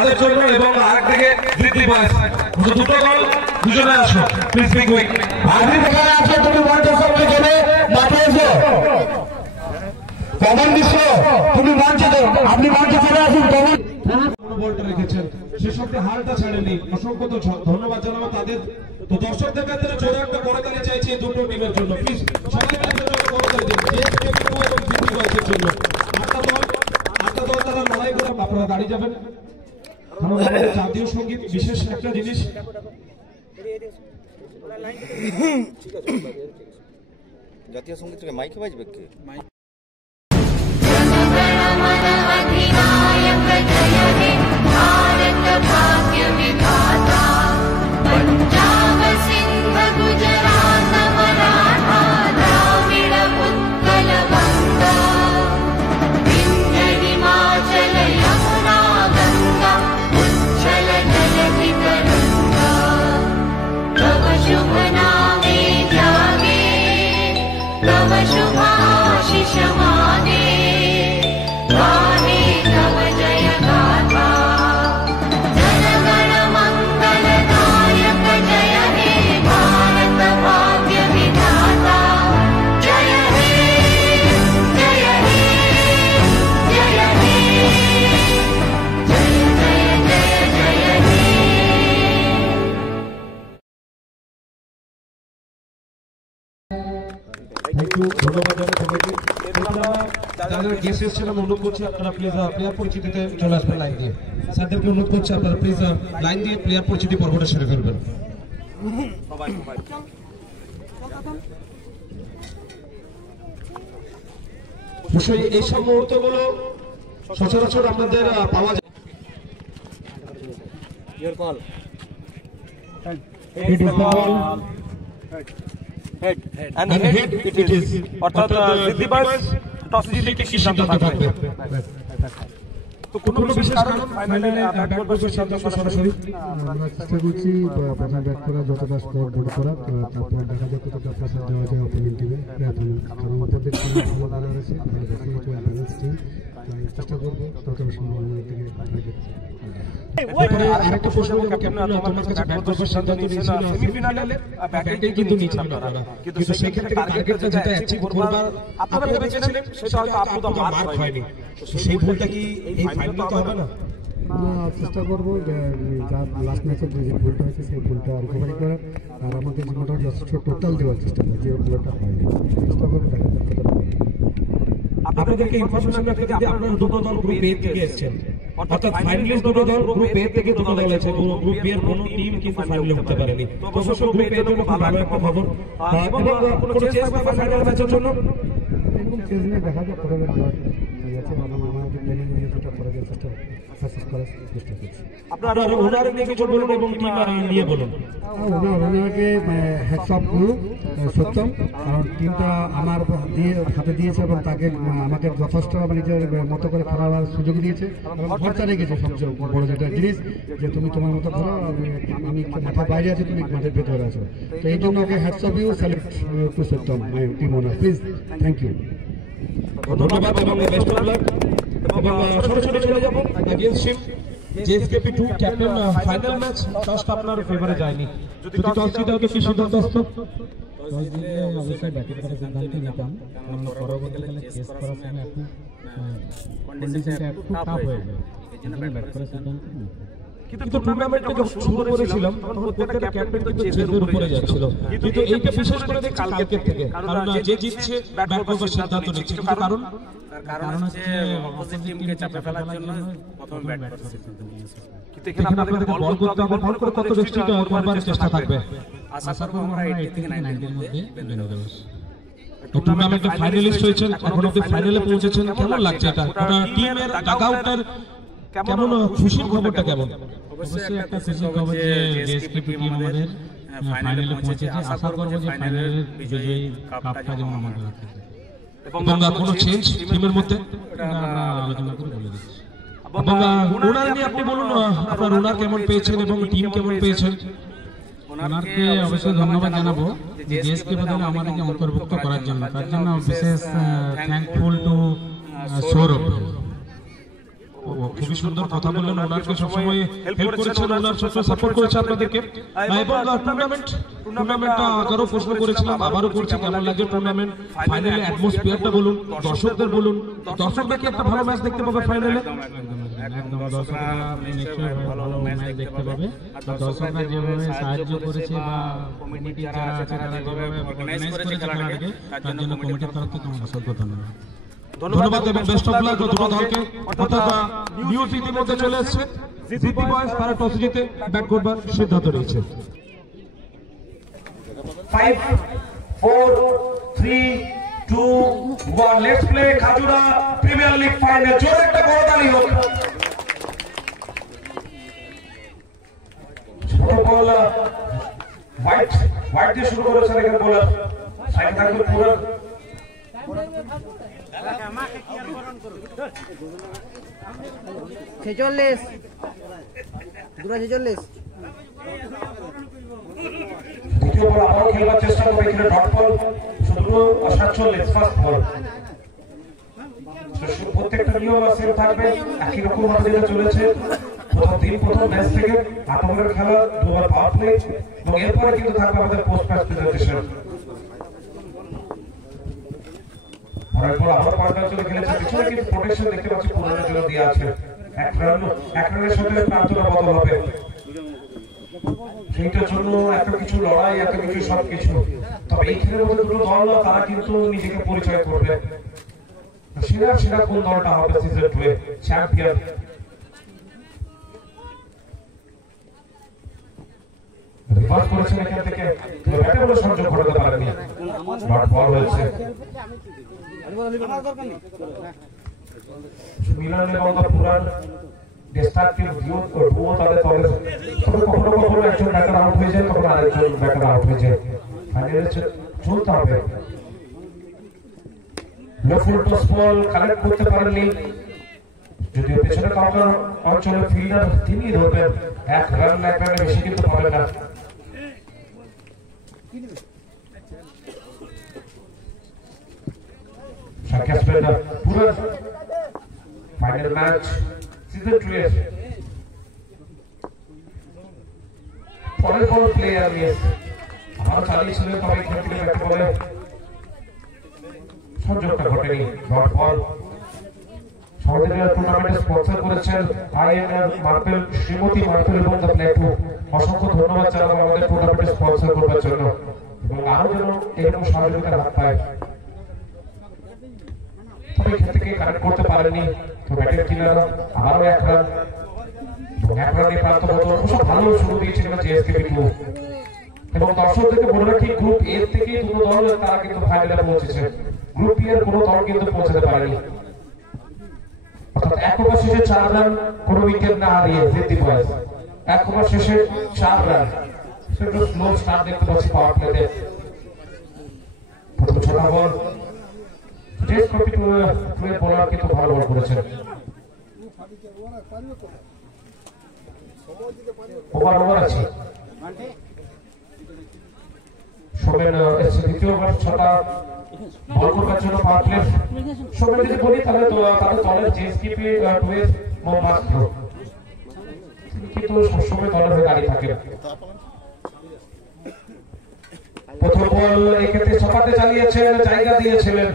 তাদের জন্য এবং আরেকদিকে দিদি বয়স দুটো দল দুজনে আসো প্লিজ বিগ উইক আদি এখানে আসো তুমি মঞ্চের সামনে চলে মাঠে এসো কমন দিচ্ছ তুমি মঞ্চে আপনি মঞ্চে চলে আসুন কমন বলটা রেখেছেন সে সঙ্গে হালটা ছাড়েনি অসংখ্য ধন্যবাদ জানাবো তাদের তো দর্শকদের কাছে জোরে একটা করতালি চাইছি এই দুটো টিমের জন্য প্লিজ সবাই মিলে জোরে করতালি দিন জেএসকে এবং জিটি বয়সের জন্য আটটা দল তারা লড়াই করে আপনারা দাঁড়িয়ে যাবেন কারণ আমাদের জাতীয় সঙ্গীত বিশেষ একটা জিনিস জাতীয় সঙ্গীত থেকে মাইকে বাজবে কে যারা গেস্ট এসেছিলাম অনুরোধ করছি আপনারা প্লিজ প্লেয়ার পরিচিতিতে চলে আসবেন লাইন দিয়ে স্যারদেরকে অনুরোধ করছি আপনারা প্লিজ লাইন দিয়ে প্লেয়ার পরিচিতি পর্বটা সেরে ফেলবেন অবশ্যই এইসব মুহূর্তগুলো সচরাচর আপনাদের পাওয়া যায় head and head it is অর্থাৎ জিদ্দি বয়স টস জিতে কি সিদ্ধান্ত থাকবে তো কোনো বিশেষ কারণ ফাইনালে ব্যাট করবে সিদ্ধান্ত সরাসরি আমরা চেষ্টা করছি প্রথম ব্যাট করা যতটা স্কোর বোর্ড করা তারপর দেখা যাক কতটা প্রেসার দেওয়া যায় অপোনেন্ট টিমে কারণ ওদের টিম ভালো প্লেয়ার আছে ব্যালেন্স টিম চেষ্টা করবো ততটা সম্ভব আমাদের দিকে আরেকটা প্রশ্ন তোমার কাছে ব্যাট করবার সিদ্ধান্ত নিয়েছিল সেমিফাইনালে ব্যাটিং কিন্তু নিয়েছিলেন আপনারা কিন্তু সেক্ষেত্রে টার্গেটটা যেটা অ্যাচিভ করবার আপনারা ভেবেছিলেন সেটা হয়তো আপনাদের মার্ক হয়নি সেই ভুলটা কি এই ফাইনালে তো হবে না চেষ্টা করবো যা লাস্ট ম্যাচে যে ভুলটা হয়েছে সেই ভুলটা রিকভারি করার আর আমাদের জীবনটা যথেষ্ট টোটাল দেওয়ার চেষ্টা করবো যে ভুলটা হয়নি চেষ্টা করবো দেখা যাক কতটা আপনাদেরকে ইনফরমেশন রাখতে যে আপনারা দুটো দল গ্রুপ এ থেকে এসেছেন অর্থাৎ ফাইনালিস্ট দুটো দল গ্রুপ এ থেকে দুটো দল আছে গ্রুপ বি এর কোনো টিম কিন্তু ফাইনালে উঠতে পারেনি তো অবশ্য গ্রুপ এ জন্য খুব ভালো একটা খবর এবং কোনো চেঞ্জ করবে ফাইনাল ম্যাচের জন্য এরকম চেঞ্জ নিয়ে দেখা যাক কতটা আছে আমাদের প্ল্যানিং নিয়ে যেটা করা যায় চেষ্টা করার চেষ্টা করছি আপনারা ওনার নিয়ে কিছু বলুন এবং টিম নিয়ে বলুন ওনাকে হ্যাটস অফ টু সত্যম কারণ টিমটা আমার হাতে দিয়েছে এবং তাকে আমাকে যথেষ্ট নিজের মতো করে খেলার সুযোগ দিয়েছে এবং ভরসা রেখেছে সবচেয়ে বড় যেটা জিনিস যে তুমি তোমার মতো খেলো আমি মাঠের বাইরে আছি তুমি মাঠের ভেতরে আছো তো এই জন্য okay hats off you select to Satyam my team owner please thank you ধন্যবাদ এবং বেস্ট অফ লাক এবং সরাসরি চলে যাব against team JSKP 2 captain final match toss আপনার ফেভারে যায়নি যদি টস জিতে হতো কি সিদ্ধান্ত আসতো টস জিতলে অবশ্যই ব্যাটিং করার সিদ্ধান্ত নিতাম কারণ পরবর্তীকালে চেস করার সময় একটু কন্ডিশনটা একটু টাফ হয়ে যায় এই জন্য ব্যাট করার সিদ্ধান্ত নিতাম কিন্তু টুর্নামেন্টটা যখন শুরু করেছিলাম তখন প্রত্যেকটা ক্যাপ্টেন কিন্তু চেজের উপরে যাচ্ছিল কিন্তু এইটা বিশেষ করে দেখছি কালকের থেকে কারণ যে জিতছে ব্যাট করবার সিদ্ধান্ত নিচ্ছে কিন্তু কারণ হচ্ছে অপোজিট টিমকে চাপে ফেলার জন্য প্রথম ব্যাট করার সিদ্ধান্ত নিয়েছে কিন্তু এখানে আপনাদের বল করতে হবে বল করে কত বেশি করবার চেষ্টা থাকবে আশা করব আমরা 80 থেকে 90 এর মধ্যে বেঁধে দেব টুর্নামেন্টে ফাইনালিস্ট হয়েছেন এখন অবধি ফাইনালে পৌঁছেছেন কেমন লাগছে এটা ওটা টিমের ডাগআউটের কেমন খুশির খবরটা কেমন অবশ্যই একটা খুশির খবর যে জেএসকেপি টিম আমাদের ফাইনালে পৌঁছেছে আশা করব যে ফাইনালের বিজয়ী কাপটা যেন আমাদের হাতে এবং কোনো চেঞ্জ টিমের মধ্যে আমরা আলোচনা করে বলে দিচ্ছি এবং ওনার নিয়ে আপনি বলুন আপনার ওনার কেমন পেয়েছেন এবং টিম কেমন পেয়েছেন ওনারকে অবশ্যই ধন্যবাদ জানাবো যে জেএসকেপি দলে আমাদেরকে অন্তর্ভুক্ত করার জন্য তার জন্য বিশেষ থ্যাঙ্কফুল টু সৌরভ খুবই সুন্দর কথা বললেন, ওনাকে সবসময় হেল্প করেছেন, ওনার সবসময় সাপোর্ট করেছে আপনাদেরকে। এবং টুর্নামেন্টটা আবারও প্রশ্ন করেছিলাম, আবারও করছি, কেমন লাগে টুর্নামেন্ট ফাইনালে অ্যাটমসফিয়ারটা বলুন, দর্শকদের বলুন, দর্শকরা কি একটা ভালো ম্যাচ দেখতে পাবে ফাইনালে? একদম দর্শকরা নিশ্চয়ই ভালো ম্যাচ দেখতে পাবে। দর্শকরা যেভাবে সাহায্য করেছে বা কমিটি যারা আছে তারা যেভাবে অর্গানাইজ করেছে খেলাটাকে, তার জন্য কমিটির তরফ থেকে অসংখ্য ধন্যবাদ। ধন্যবাদ এবং বেস্ট অফ লাক দুটো দলকে। অর্থাৎ নিউজ ইতিমধ্যে চলে এসেছে, জিতি বয়স তারা টস জিতে ব্যাট করবার সিদ্ধান্ত নিয়েছে। 5 4 3 2 1 let's play Khajura premier league final. জোরে একটা করতালি হোক। ছোট বল হোয়াইট দিয়ে শুরু করেছেন এখানে বোলার সাইড থাকবে পুরো 46 দ্বিতীয় বল আবারও খেলবার চেষ্টা করবে, এখানে ডট বল শুধু 47 ফার্স্ট বল। প্রত্যেকটা নিয়ম আছে থাকবে একই রকম ভাবে যেটা চলেছে প্রথম ম্যাচ থেকে 8 ওভারের খেলা, 2 ওভার পাওয়ার প্লে এবং এরপরে কিন্তু থাকবে আমাদের পোস্ট ম্যাচ প্রেজেন্টেশন। পরের বল আবার পাল্টা চলে খেলেছে, পিছনে কিন্তু প্রোটেকশন দেখতে পাচ্ছি পুরনের জন্য দেওয়া আছে। এক রানের সাথে প্রান্তরা বদল হবে, সেইটার জন্য এত কিছু লড়াই, এত কিছু সবকিছু। তবে এই খেলের মধ্যে দুটো দল না, তারা কিন্তু নিজেকে পরিচয় করবে। সেরা কোন দলটা হবে সিজন 2 এ চ্যাম্পিয়ন। রিভার্স করেছেন এখান থেকে, ব্যাটে বলে সংযোগ ঘটাতে পারেনি, ডট বল হয়েছে। মিলান এবং পুরান ডিস্ট্রাকটিভ ভিউ তাদের দলের, তবে কখনো কখনো একজন ব্যাটার আউট হয়ে যায়, তখন আরেকজন ব্যাটার আউট হয়ে যায়। ফাইনালে চলতে হবে। লো ফুল টস বল কানেক্ট করতে পারেননি, যদিও পেছনে কাউন্টার অঞ্চলের ফিল্ডার তিনি ধরবেন। এক রানে বেশি কিন্তু পাবেন না। সাকিব স্পেন্ডার পুরো ফাইনাল ম্যাচ সিজন 2 এর পরের বল প্লেয়ার মিস আবার চালিয়েছিলেন, তবে এখান থেকে ব্যাট বলে সংযোগটা ঘটেনি। Dot ball. সহযোগিতা টুর্নামেন্টে স্পন্সর করেছেন আইএনআর মার্বেল, শ্রীমতী মার্বেল এবং দ্য প্লেটু। অসংখ্য ধন্যবাদ জানাবো আমাদের টুর্নামেন্টে স্পন্সর করবার জন্য, এবং আরো যেন এরকম সহযোগিতার হাত পায়। তবে এখান থেকে কানেক্ট করতে পারেনি, তো ব্যাটের কিনারা আবারও এক রান, এক রানে প্রাপ্ত বদল। সব ভালো শুরু দিয়েছিলেন জেএসকেবি 2 এবং দর্শকদেরকে বলে রাখি, গ্রুপ এ থেকে দুটো দল তারা কিন্তু ফাইনালে পৌঁছেছে, গ্রুপ বি এর কোনো দল কিন্তু পৌঁছাতে পারেনি। অর্থাৎ এক ওভার শেষে 4 রান, কোনো উইকেট না হারিয়ে জিতি বয়স এক ওভার শেষে 4 রান। সেটা স্লো স্টার্ট দেখতে পাচ্ছি পাওয়ার প্লেতে। প্রথম ছোট বল জেএসকেবি 2 এর বোলার কিন্তু ভালো বল করেছেন। ওভার আছে সোমেন এসে দ্বিতীয় ওভার 6টা বল করার জন্য পাওয়ার প্লে। সোমেন যদি বলি তাহলে তাদের দলের জেএসকেবি 2 এর মোহাম্মদ কিন্তু সবসময় দলের হয়ে দাঁড়িয়ে থাকেন। প্রথম বল এক্ষেত্রে সপাতে চালিয়েছেন, জায়গা দিয়েছিলেন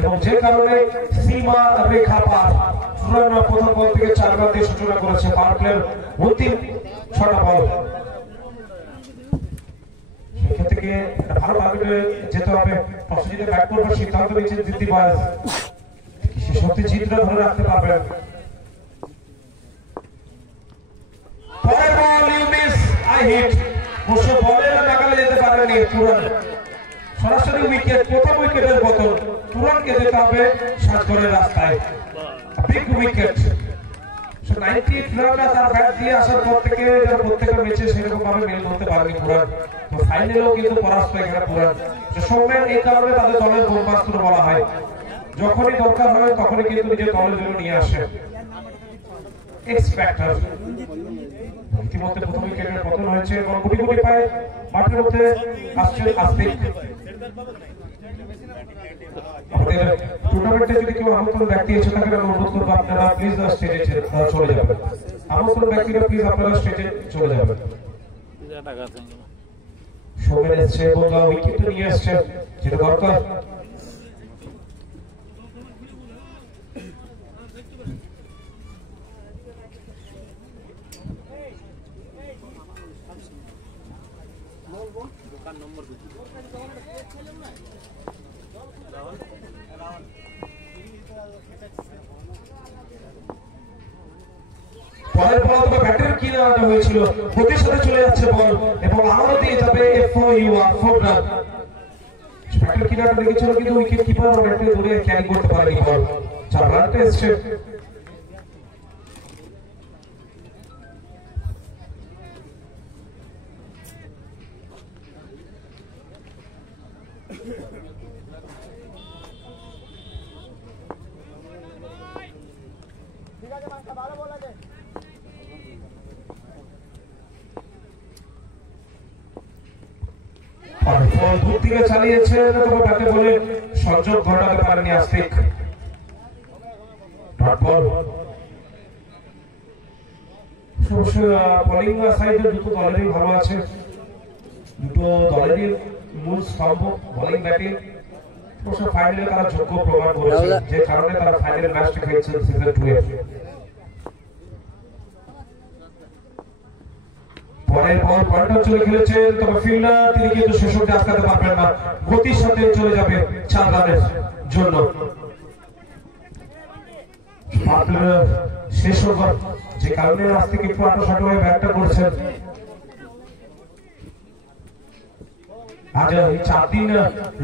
এবং যে কারণে সীমা রেখা পার। প্রথম বল থেকে 4 রান দিয়ে সূচনা করেছে পাওয়ার প্লের অন্তিম 6টা বল। সেখান থেকে ভালোভাবে যেতে হবে, টসে জিতে ব্যাট করবার সিদ্ধান্ত নিয়েছেন জিতি বয়স। সে সত্যি জিতটা ধরে রাখতে পারবেন। পরের বল ইউ মিস আই হিট, অবশ্য বলের নাগালে যেতে পারেনি তুরান। সরাসরি উইকেট, প্রথম উইকেটের বদল তুরানকে যেতে হবে 7 গড়ের রাস্তায়। Big wicket. 98 রানে তার ব্যাট দিয়ে আসার পর থেকে প্রত্যেকটা ম্যাচে সেরকম ভাবে মেল ধরতে পারেনি পুরান। তো ফাইনালেও কিন্তু পরাস্ত এখানে পুরান। সৌম্যের এই কারণে তাদের দলের বোমাস্ত্র বলা হয়, যখনই দরকার হয় তখনই কিন্তু নিজের দলের জন্য নিয়ে আসে। X factor. ইতিমধ্যে প্রথম উইকেটের পতন হয়েছে এবং গুটি গুটি পায় মাঠের মধ্যে আসছে আস্তিক। আমাদের টুর্নামেন্টে যদি কেউ আমন্ত্রণ ব্যক্তি এসে থাকেন আমি অনুরোধ করবো আপনারা প্লিজ স্টেজে চলে যাবেন। আমন্ত্রণ ব্যক্তিরা প্লিজ আপনারা স্টেজে চলে যাবেন। সৌমেন এসছে এবং উইকেট নিয়ে এসছে যেটা দরকার। পরের বল তবে ব্যাটের কি নেওয়াটা হয়েছিল, গতির সাথে চলে যাচ্ছে বল এবং আরো দিয়ে যাবে ফোর রান। ব্যাটের কি নেওয়াটা দেখেছিল কিন্তু উইকেট কিপার ব্যাটে ধরে ক্যারি করতে পারেনি বল। 4 রানটা এসছে। দূর থেকে চালিয়েছে তবে ব্যাটে বলে সংযোগ ঘটাতে পারেনি আস্তিক। বোলিং সাইডে দুটো দলেরই ভালো আছে, দুটো দলেরই মূল স্তম্ভ বোলিং ব্যাটিং। অবশ্য ফাইনালে তারা যোগ্য প্রমাণ করেছে, যে কারণে তারা ফাইনালে ম্যাচটা খেলছে সিজন 2 এ। পরের বল পয়েন্টার চলে খেলেছেন তবে ফিল্ডার তিনি কিন্তু শেষ অবধি আটকাতে পারবেন না, গতির সাথে চলে যাবে 4 রানের জন্য। শেষ ওভার যে কারণে আজ থেকে একটু আটোসাটো হয়ে ব্যাটটা করছেন। আজ এই 4 দিন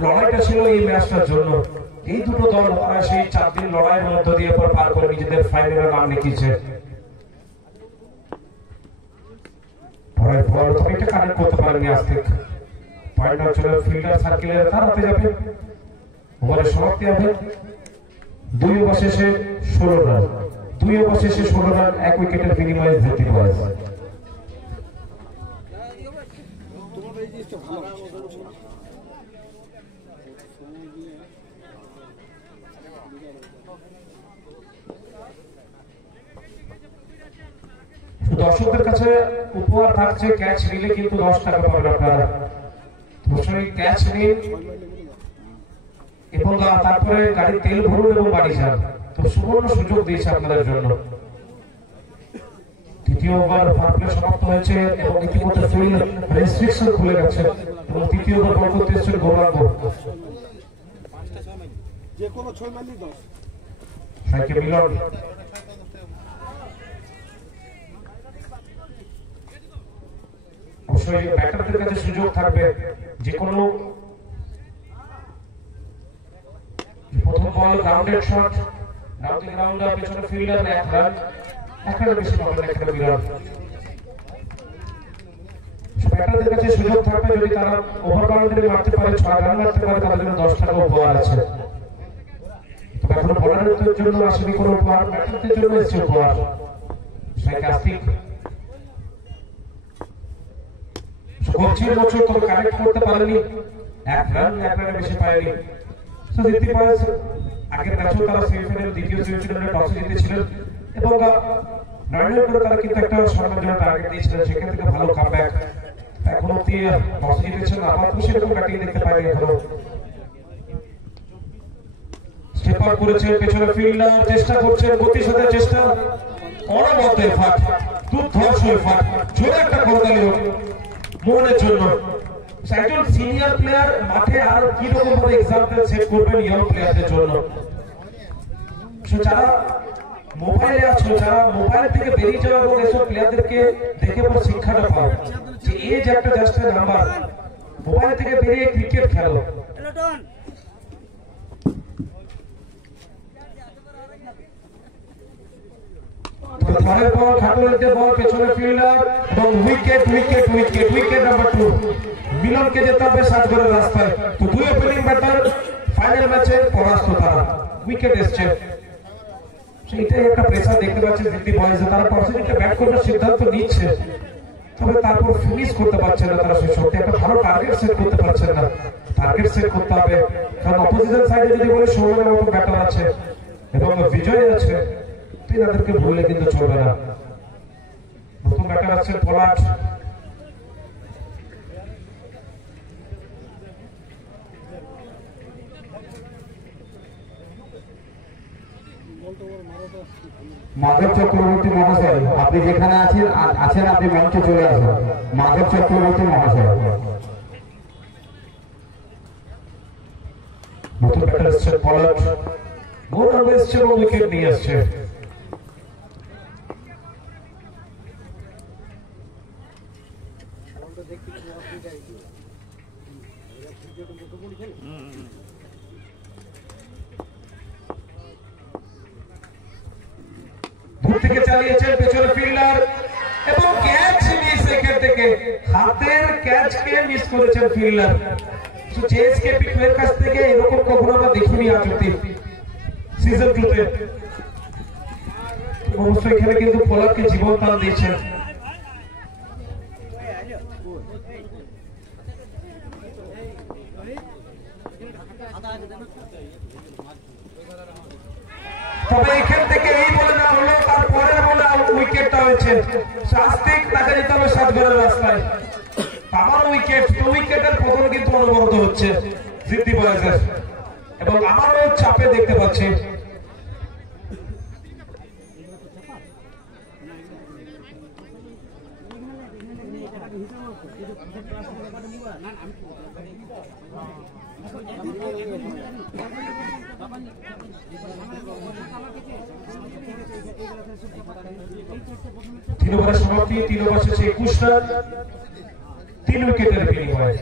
লড়াইটা ছিল এই ম্যাচটার জন্য। এই দুটো দল তারা সেই 4 দিন লড়াইয়ের মধ্য দিয়ে পার করে নিজেদের ফাইনালে নাম লিখিয়েছে। পরের বল এটা কানেক্ট করতে পারেনি আস্তিক। পয়েন্টার চলে ফিল্ডার সার্কেলের তার হাতে যাবে। ওভারের সমাপ্তি হবে 2 ওভার শেষে 16 রান। 2 ওভার শেষে 16 রান, 1 উইকেটের বিনিময়ে জিতে বয়স। দর্শকদের কাছে উপহার থাকছে, ক্যাচ নিলে কিন্তু 10 টাকা পাবেন আপনারা। অবশ্যই ক্যাচ নিন এবং তারপরে গাড়ির তেল ভরুন এবং বাড়ি যান। তো সুবর্ণ সুযোগ দিয়েছে আপনাদের জন্য। তৃতীয় ওভার ফার্মে সমাপ্ত হয়েছে এবং ইতিমধ্যে ফিল্ড রেস্ট্রিকশন খুলে গেছে এবং তৃতীয় ওভার বল করতে এসেছেন গৌরাঙ্গ। যে কোনো 6 মাইল 10 সাইকে মিলন অবশ্যই ব্যাটারদের কাছে সুযোগ থাকবে যে কোনো। প্রথম বল গ্রাউন্ডেড শট, ডাউন গ্রাউন্ড পেছনে ফিল্ডার 1 রান, এখানে বেশি পাবেন এখানে মিলন। ব্যাটারদের কাছে সুযোগ থাকবে যদি তারা ওভার বাউন্ডারি মারতে পারে, 6 রান মারতে পারে, তাদের জন্য 10 টাকা উপহার আছে। তবে এখনো বোলারদের জন্য আসেনি কোনো উপহার, ব্যাটারদের জন্য এসেছে উপহার। সাইকে আস্তিক কোচির বছর তবে কানেক্ট করতে পারেনি, 1 রান, 1 রানের বেশি পায়নি। সো জিতি বয়স আগের ম্যাচেও তারা সেমিফাইনাল দ্বিতীয় সেমিফাইনালে টসে জিতেছিলেন এবং 9 রান করে তারা কিন্তু একটা সম্মানজনক টার্গেট দিয়েছিলেন, সেখান থেকে ভালো কামব্যাক। এখন অব্দি টসে জিতেছেন, আপাতত সেরকম ব্যাটিং দেখতে পাইনি এখনো। স্টেপ আউট করেছে পেছনে ফিল্ডার, চেষ্টা করছেন গতির সাথে চেষ্টা, অনবদ্য ফাট, দুর্ধর্ষ ফাট, জোরে একটা করতালি হোক মোহনের জন্য। একজন সিনিয়র প্লেয়ার মাঠে আর কি রকম ভাবে এক্সাম্পল সেট করবেন ইয়ং প্লেয়ারদের জন্য। যারা মোবাইলে আছো, যারা মোবাইল থেকে বেরিয়ে যাওয়া এবং এসব প্লেয়ারদেরকে দেখে পর শিক্ষাটা পাও যে এই যে একটা জাস্ট নাম্বার, মোবাইল থেকে বেরিয়ে ক্রিকেট খেলো। পরের বল খাটুয়ালিতে বল পেছনে ফিল্ডার এবং wicket wicket wicket wicket number 2। মিলনকে যেতে হবে 7 গড়ের রাস্তায়। তো 2 ওপেনিং ব্যাটার ফাইনাল ম্যাচে পরাস্ত তারা, উইকেট এসছে। সেইটাই একটা প্রেসার দেখতে পাচ্ছি দিল্লি বয়েজ, তারা পজিটিভে ব্যাট করার সিদ্ধান্ত নিচ্ছে তবে তারপর ফিনিশ করতে পারছে না তারা। সেই সত্যি একটা ভালো টার্গেট সেট করতে পারছেন না। টার্গেট সেট করতে হবে, কারণ অপোজিশন সাইডে যদি বলে সৌরভের মতো ব্যাটার আছে এবং বিজয় আছে, তাদেরকে ভুললে কিন্তু চলবে না। নতুন ব্যাটার আছে পলাশ, মাধব চক্রবর্তী মহাশয়, আপনি যেখানে আছেন আপনি মঞ্চে চলে আসুন। মাধব চক্রবর্তী মহাশয়, নতুন ব্যাটার এসছে পলাশ, বহু রান এসছে এবং উইকেট নিয়ে আসছে। দূর থেকে চালিয়েছেন পেছনে ফিল্ডার এবং ক্যাচ মিস, এখান থেকে হাতের ক্যাচকে মিস করেছেন ফিল্ডার। জেএসকে পিটুয়ের কাছ থেকে এরকম কখনো আমরা দেখিনি আজ অব্দি সিজন 2 তে। অবশ্যই এখানে কিন্তু পলাশকে জীবন দান দিয়েছেন। তবে এখান থেকে এই বলে না হলো, তারপরের বলে উইকেটটা হয়েছে। শাস্তিক তাকে যেতে হবে 7 ঘরের রাস্তায়। আমার উইকেট, তো উইকেটের পতন কিন্তু অনবরত হচ্ছে সিদ্ধি বয়সের, এবং আমারও চাপে দেখতে পাচ্ছি। তিন ওভারের সমাপ্তি, 3 ওভার শেষে 21 রান, 3 উইকেটের বিনিময়ে।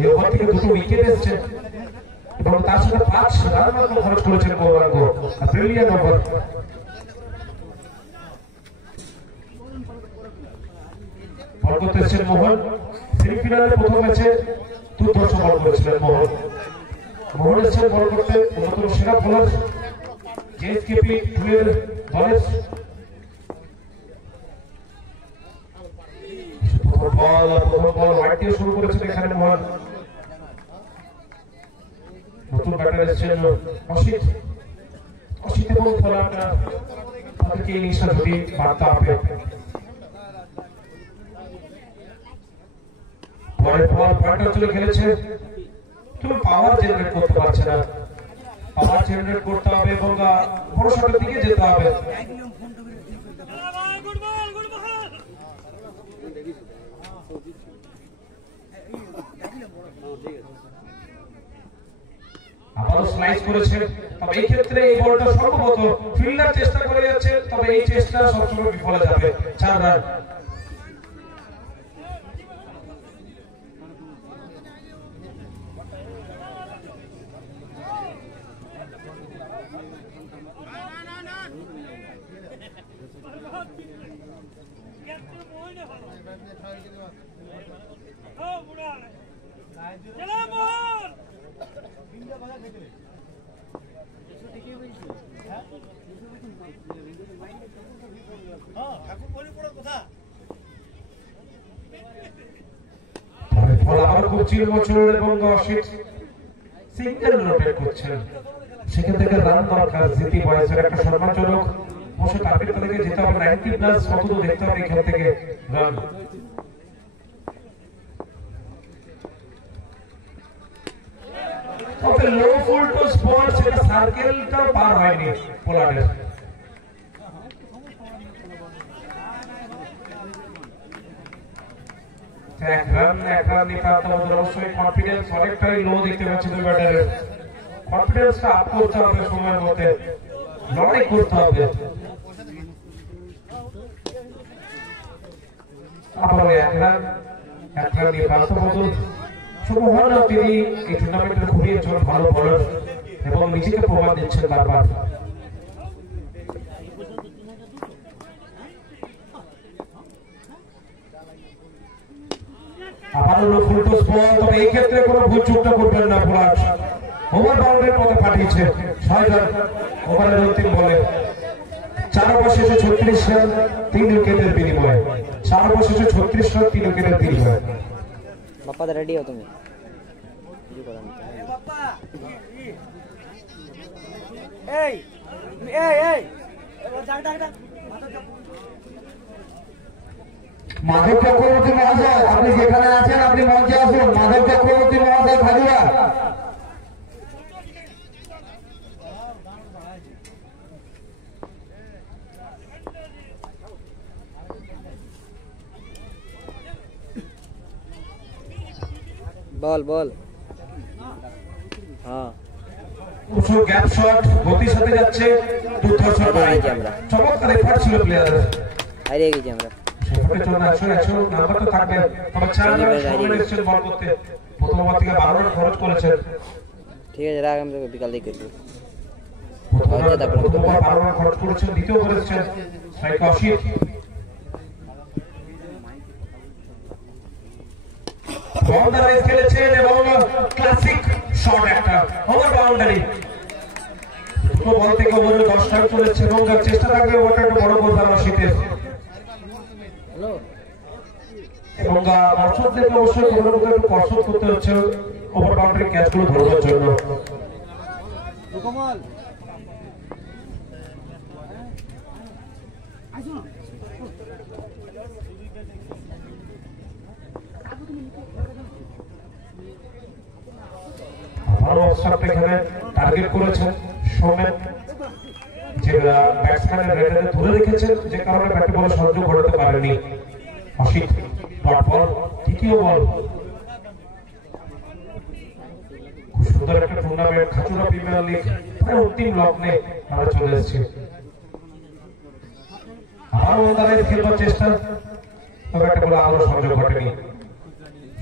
এই ওভার থেকে 2টো উইকেট এসেছে এবং তার সাথে 5 রান মাত্র খরচ করেছেন গৌরাঙ্গ। Brilliant over. বল করতে এসেছেন মোহন। সেমিফাইনালের প্রথম ম্যাচে দুর্ধর্ষ বল করেছিলেন মোহন। মোহন এসেছেন বল করতে, অন্যতম সেরা বোলার জেএসকেপি দলের প্রথম বল ওয়াইড দিয়ে শুরু করেছেন এখানে মোহন। নতুন ব্যাটার এসেছেন অসিত এবং পলাশরা, তাদেরকে ইনিংসটা যদি বাড়তে হবে। পরের বল পয়েন্ট অঞ্চলে খেলেছে, তুমি পাওয়ার জেনারেট করতে পারছে না। পাওয়ার জেনারেট করতে হবে এবং বড় শটের দিকে যেতে হবে। আবারও স্লাইস করেছে, তবে এই ক্ষেত্রে এই বলটা সম্ভবত ফিল্ডার চেষ্টা করে যাচ্ছে, তবে এই চেষ্টা সবসময় বিফলে যাবে। 4 রান। সিঙ্গেল রোটেট করছেন, সেখান থেকে রান দরকার। জিতি বয়সের একটা সম্মানজনক অবশ্য টার্গেট থেকে যেতে হবে 90+ কত দেখতে হবে এখান থেকে রান। তবে লো ফুল টু স্পট, সেটা সার্কেলটা পার হয়নি পোলার্ডের। এক রান নিতে হবে, অবশ্যই কনফিডেন্স অনেকটাই লো দেখতে পাচ্ছি দুই ব্যাটারের। কনফিডেন্সটা আপ করতে হবে, সময়ের মধ্যে লড়াই করতে হবে। আবার এক রান নিয়ে প্রান্ত বদল। শুভ হন, তিনি এই টুর্নামেন্টের খুবই একজন ভালো বোলার এবং নিজেকে প্রমাণ দিচ্ছেন বারবার। আবারও ফুল টস বল, তবে এই ক্ষেত্রে কোনো ভুল চুক্তা করবেন না পোলাশ। ওভার বাউন্ডারির পথে পাঠিয়েছে 6 রান ওভারের অন্তিম বলে। 4 ওভার শেষে 36 রান 3 উইকেটের বিনিময়ে। 4 ওভার শেষে 36 রান 3 উইকেটের বিনিময়ে। বাপ্পা রেডি হও তুমি। মাধব চক্রবর্তী মহাশয় আপনি যেখানে আছেন আপনি মঞ্চে আসুন। মাধব চক্রবর্তী মহাশয় খাজুরা। বল বল হ্যাঁ উঁচু গ্যাপ শট গতির সাথে যাচ্ছে দুর্ধর্ষ চমৎকার এফার্ট ছিল প্লেয়ারের হারিয়ে গেছি আমরা সেফটের জন্য 100 নাম্বার তো থাকবে তবে 4 রান সময় এসেছেন বল করতে প্রথম ওভার থেকে 12 রান খরচ করেছেন ঠিক আছে রাখ আমরা বিকাল দিকে করব প্রথম ওভার 12 রান খরচ করেছেন দ্বিতীয় ওভার এসেছেন স্ট্রাইক অসিত বাউন্ডারি খেলেছেন এবং ক্লাসিক শট একটা ওভার বাউন্ডারি দুটো বল থেকে ওভারে 10 রান চলেছে এবং চেষ্টা থাকবে ওভারটা একটু বড় করবার অসিতের এবং দর্শকদেরকে অবশ্যই কোনো রকম একটু কসরত করতে হচ্ছে ওভার বাউন্ডারি ক্যাচগুলো ধরবার জন্য ভালো অবস্থাটা এখানে টার্গেট করেছেন সৌমেন যে ব্যাটসম্যানের রেডারে ধরে রেখেছেন যে কারণে ব্যাটে বলে সংযোগ ঘটাতে পারেনি অসিত ডট বল তৃতীয় বল খুব সুন্দর একটা টুর্নামেন্ট খাজুরা প্রিমিয়ার লিগ প্রায় অন্তিম লগ্নে আমরা চলে এসেছি আবারও তাদের খেলবার চেষ্টা তবে একটা বলে আরো সংযোগ ঘটেনি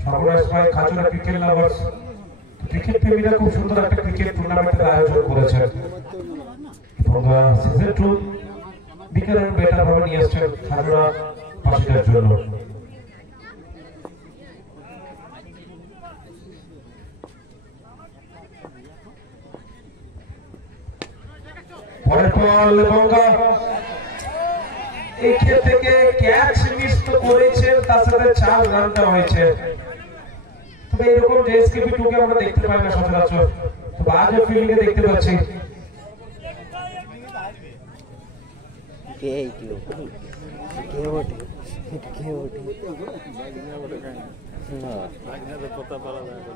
সর্বনাশ ভাই খাজুরা ক্রিকেট লাভার্স ক্রিকেট প্রেমীরা খুব সুন্দর একটা ক্রিকেট টুর্নামেন্টের আয়োজন করেছেন এবং সিজন 2 বিকেলের বেটার ভাবে নিয়ে আসছেন খাজুরা বাসীদের জন্য পরের বল এবং এই খেল থেকে ক্যাচ মিস তো করেছেন তার সাথে 4 রানটা হয়েছে তবে এরকম যে এসকেপি 2 কে আমরা দেখতে পাই না সচরাচর তো আজও ফিল্ডিং এ দেখতে পাচ্ছি কে এইটিও কে ওঠে কে ওঠে না লাগনে তো পতা পালা যাচ্ছে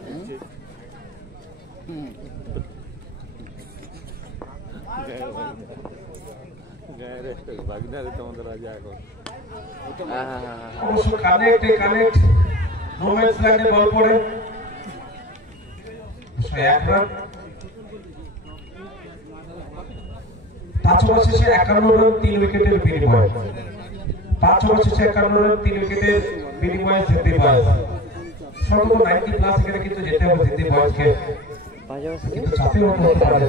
গায়ের একটা বাগদারে তোমাদের রাজা এখন অবশ্য কানেক্ট মোমেন্টস লাইনে বল পড়ে 1 রান পাঁচ ওভার শেষে 51 রান 3 উইকেটের বিনিময়ে 5 ওভার শেষে 51 রান 3 উইকেটের বিনিময়ে জিতে বয়স সর্বোচ্চ 90 প্লাস এখানে কিন্তু যেতে হবে জিতে বয়সকে কিন্তু চাপে হতে পারে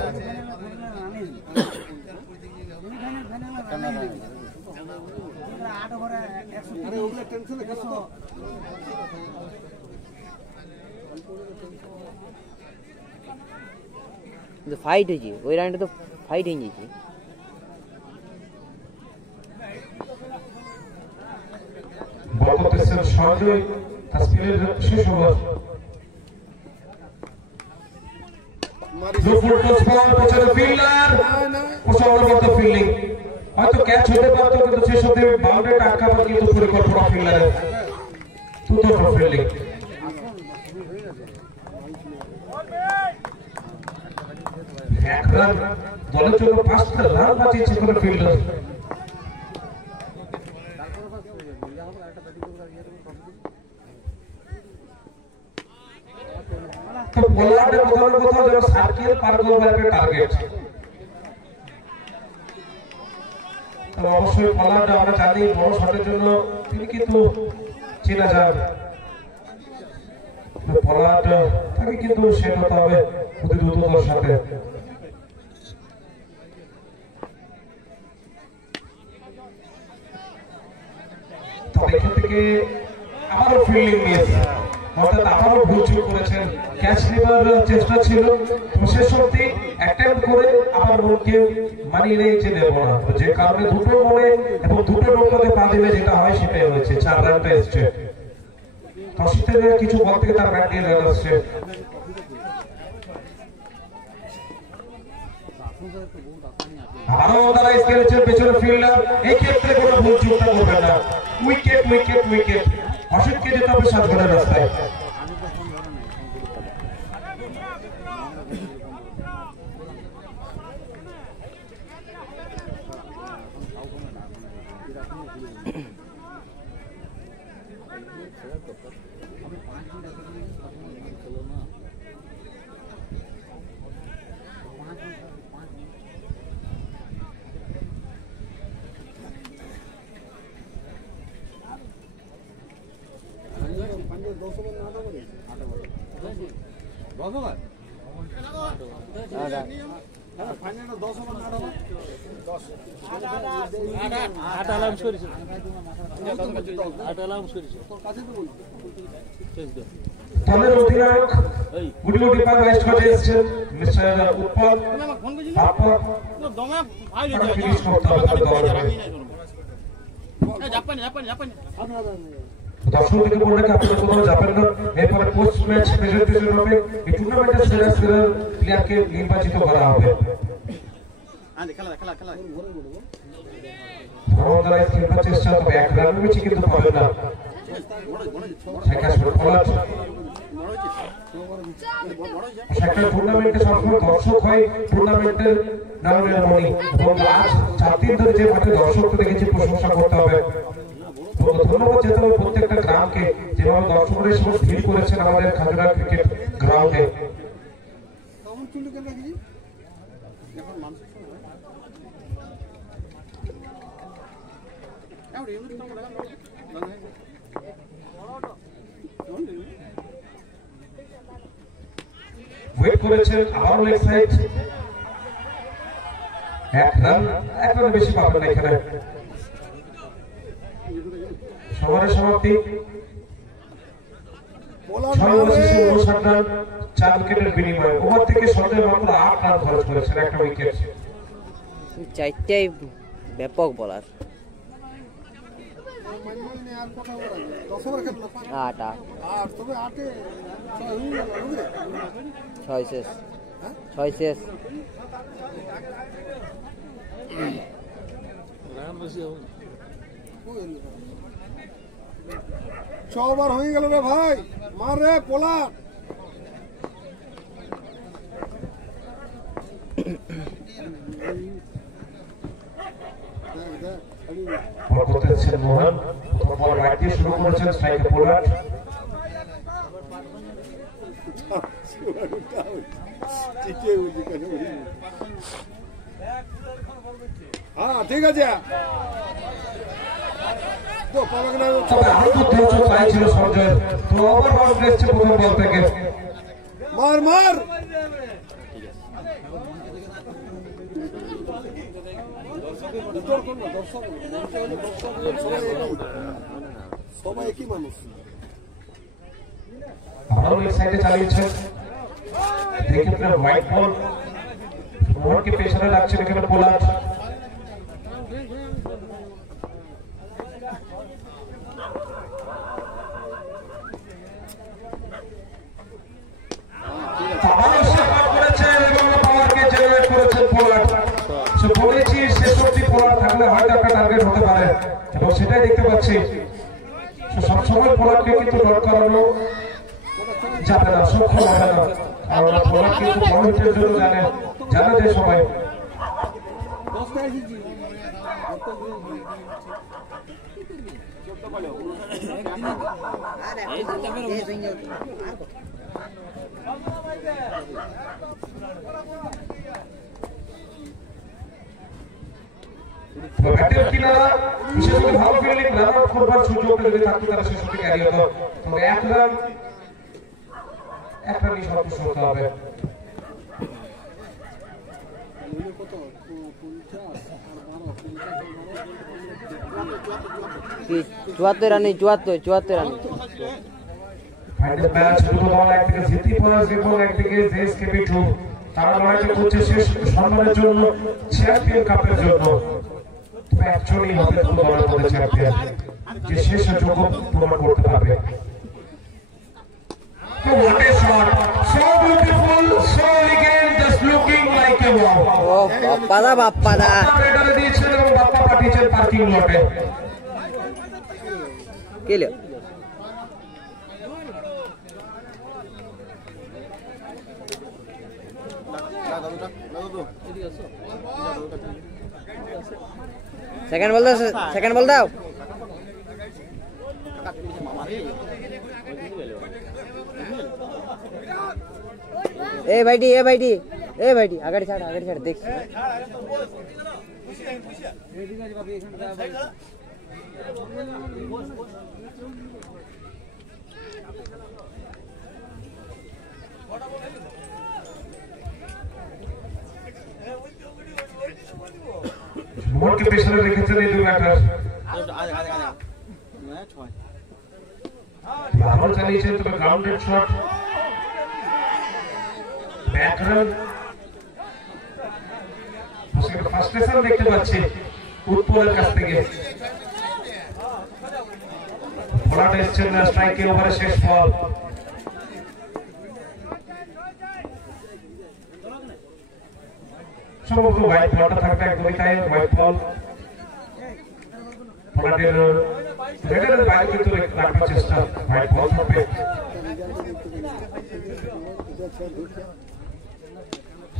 ফাইট হয়েছে ওই রাউন্ডে তো ফাইট হয়ে গেছে বল করতেছেন সঞ্জয় তাসকিনের শেষ ওভার লুফুল টস বল পেছনে ফিল্ডার অসম্ভব ফিল্ডিং হয়তো ক্যাচ হতে পারতো কিন্তু শেষ অবধি বাউন্ডারি আটকা পড়ে কিন্তু পরিকল্পনা ফিল্ডারের দুটো ফিল্ডিং এক রান দলের জন্য 5টা রান বাঁচিয়েছে কোনো ফিল্ডার তো বোলারের কোথাও যেন সার্কেল পার করবার একটা টার্গেট তো অবশ্যই বোলার আমরা জানি বড় শটের জন্য তিনি কিন্তু চেনা যান বোলার তাকে কিন্তু সেট হতে হবে অতি দ্রুততার সাথে তবে এখান থেকে আবারও ফিল্ডিং মিস অর্থাৎ আবারও ভুল চুক করেছেন ক্যাচ নেবার চেষ্টা ছিল শেষ অবধি অ্যাটেম্প করে আবার বলকে মানিয়ে নিয়েছে নেব না যে কারণে দুটো বলে এবং দুটো নৌকাতে পা দিলে যেটা হয় সেটাই হয়েছে 4 রানটা এসছে তসিতের কিছু বল থেকে তার ব্যাট দিয়ে রান আসছে আরো দাঁড়াই খেলেছেন পেছনে ফিল্ডার, এই ক্ষেত্রে কোনো ভুল চিন্তা করবেন না। উইকেট উইকেট উইকেট, অসিতকে যেতে হবে 7 রানের রাস্তায়। দলের অধিনায়ক গুটি গুটি পা ম্যাচ খেলে এসেছেন মিস্টার উৎপল। তারপর ফিনিশ করতে হবে দলের। দর্শকদের বললেন আপনারা কোথাও যাবেন না, এরপরে পোস্ট ম্যাচ প্রেজেন্টেশন হবে। এই টুর্নামেন্টের সেরা সেরা প্লেয়ারকে নির্বাচিত করা হবে। ধর্মতলায় খেলবার চেষ্টা, তবে 1 রানের বেশি কিন্তু পাবেন না। একটা টুর্নামেন্টে সবসময় দর্শক হয় টুর্নামেন্টের নামের মনি, এবং আজ 4 দিন ধরে যে মাঠে দর্শককে দেখেছি প্রশংসা করতে হবে। ধন্যবাদ যেতে হবে প্রত্যেকটা গ্রামকে, যেভাবে দর্শকরা এসে ভিড় করেছেন আমাদের খাজুরা ক্রিকেট গ্রাউন্ডে। ওয়েট করেছেন আবার লেগ সাইড, 1 রান, 1 রান বেশি পাবেন না এখানে। সবার সমাপ্তি 59 রান, 4 উইকেটের বিনিময়ে। ওভার থেকে সন্দেহ মাত্র 8 রান খরচ করেছেন, একটা উইকেট। 4টাই ব্যাপক বলার। 6 শেষ 6 শেষ। ছবার হয়ে গেল রে ভাই, মার রে পোলা। মোহন বল রাইট দিয়ে শুরু করেছেন, স্ট্রাইকে পোলার। হ্যাঁ ঠিক আছে। মার মার, সবাই একই মানুষ। সাইডে চালিয়েছেন, দেখে হোয়াইট বল, মোহনকে পেছনে রাখছেন এখানে পোলার। সেটাই দেখতে পাচ্ছি, সবসময় পোলারকে কিন্তু ডট করানো যাবে না, সক্ষম হবে না। কারণ পোলার কিন্তু পয়েন্টের জন্য জানে যে সবাই। ব্যাটের কিনারা বিশেষ করে ভালো ফিল্ডিং রান আউট করবার সুযোগ যদি থাকতো তারা শেষ অবধি ক্যারি হতো। তবে 1 রানই সন্তুষ্ট হতে হবে। 74 রানে 74 রানে। ফাইনাল ম্যাচ, দুটো দল একদিকে জিতি পরাজ এবং একদিকে জেএসকেবি 2। তারা লড়াই করছে শেষ সম্মানের জন্য, চ্যাম্পিয়ন কাপের জন্য। অ্যাকচুয়ালি হবে দুটো দলের মধ্যে চ্যাম্পিয়ন, যে শেষ যোগ্য প্রমাণ করতে পারবে। So what a shot, so beautiful, so elegant, just looking like চারটে বল ও বাপ্পাদা বাপ্পাদা রেডারে দিয়েছেন এবং বাপ্পা পাঠিয়েছেন পার্কিং লটে। কেলো সেকেন্ড বল দাও, সেকেন্ড বল দাও। ए भाईटी आगाड़ी छाड़ देख बोर्ड के पेशेंट রেখেছেন এই দুই ব্যাটার। ভালো চালিয়েছেন তবে গ্রাউন্ডেড শট ব্যাকরান ফার্স্টেশন দেখতে পাচ্ছি উৎপলের কাছ থেকে। ভরাট এসছেন না স্ট্রাইকে ওভারে শেষ বল। সম্ভবত হোয়াইট বলটা থাকবে একদমই তাই, হোয়াইট বল। ভরাটের রেডের বাইরে কিন্তু রাখার চেষ্টা, হোয়াইট বল থাকবে।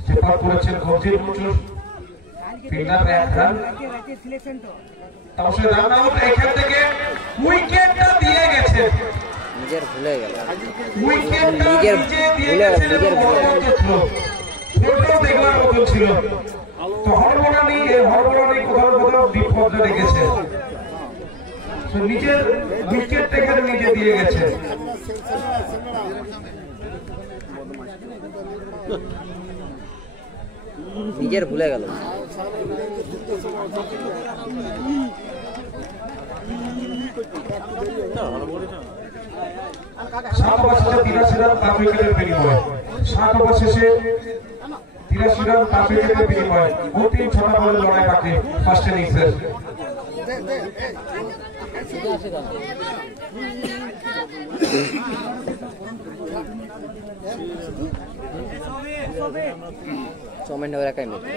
স্টেপ আপ করেছেন গভীর মুচুর ফিল্ডার এক রান, তাও সে রান আউট। এখান থেকে উইকেটটা দিয়ে গেছে, নিজের ভুলে গেল, উইকেটটা নিজের নিজে দিয়ে ভুলে গেল, গেছেন নিজের এবং ভুলে গেল। ফোটো দেখবার মতো ছিল। তো হরমোনানি কোথাও বিপদে রেখেছে, তো নিজের উইকেট এখানে নিজে দিয়ে গেছে। নিজের ভুলে গেল। সাত ওভার শেষে 83 রান 5 উইকেটের বিনিময়ে, 7 ওভার শেষে 83 রান 5 উইকেটের বিনিময়ে অন্তিম 6টা বলের লড়াই বাকি ফার্স্ট ইনিংসের। सोमेंट वगैरह काय मिळते,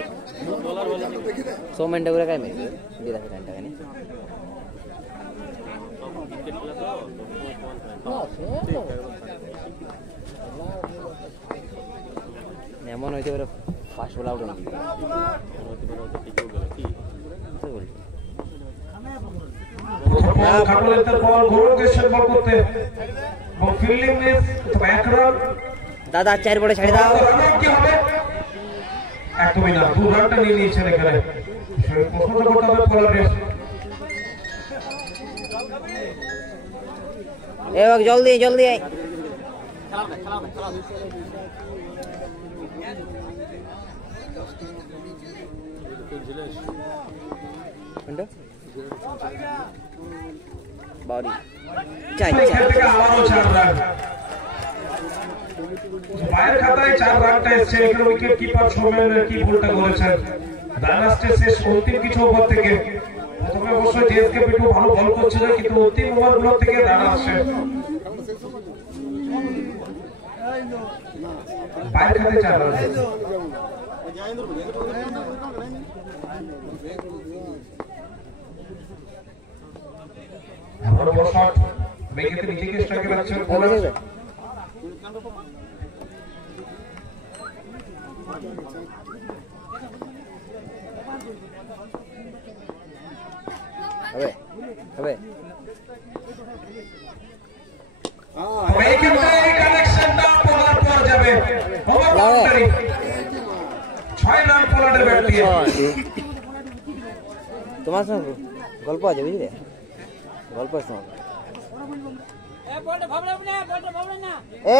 सोमेंट वगैरह काय मिळते, दिला टाका नाही এমন হইতে পারে ফার্স্ট বল আউট হয়ে দাদা 4 বলে ছাড়ি দাও। একদমই না, 2 রানটা নিয়ে নিয়েছেন এখানে। প্রশ্নটা করতে হবে পোলারের। এবার জলদি জলদি আয়। বাড়ি চাই চাই আবারও 4 রান, বাইরের খাতায় 4 রানটা এসছে। এখানে উইকেট কিপার সৌমেন কি ভুলটা করেছেন। রান আসছে শেষ অন্তিম কিছু ওভার থেকে। প্রথমে অবশ্যই ডিএসকে পিটু ভালো বল করছিল, কিন্তু অন্তিম ওভারগুলো থেকে রান আসছে। বাইরের খাতায় 4 রান। বড় বড় শট মেঘেতে নিজেকে স্ট্রাইকে রাখছেন বোলার। হবে হবে মেঘেতে এই কানেকশনটা পোলার পর যাবে। ওভার বাউন্ডারি 6 রান পোলারের ব্যাট দিয়ে। তোমার সঙ্গে গল্প আছে বুঝলে, গল্প শোনাবো।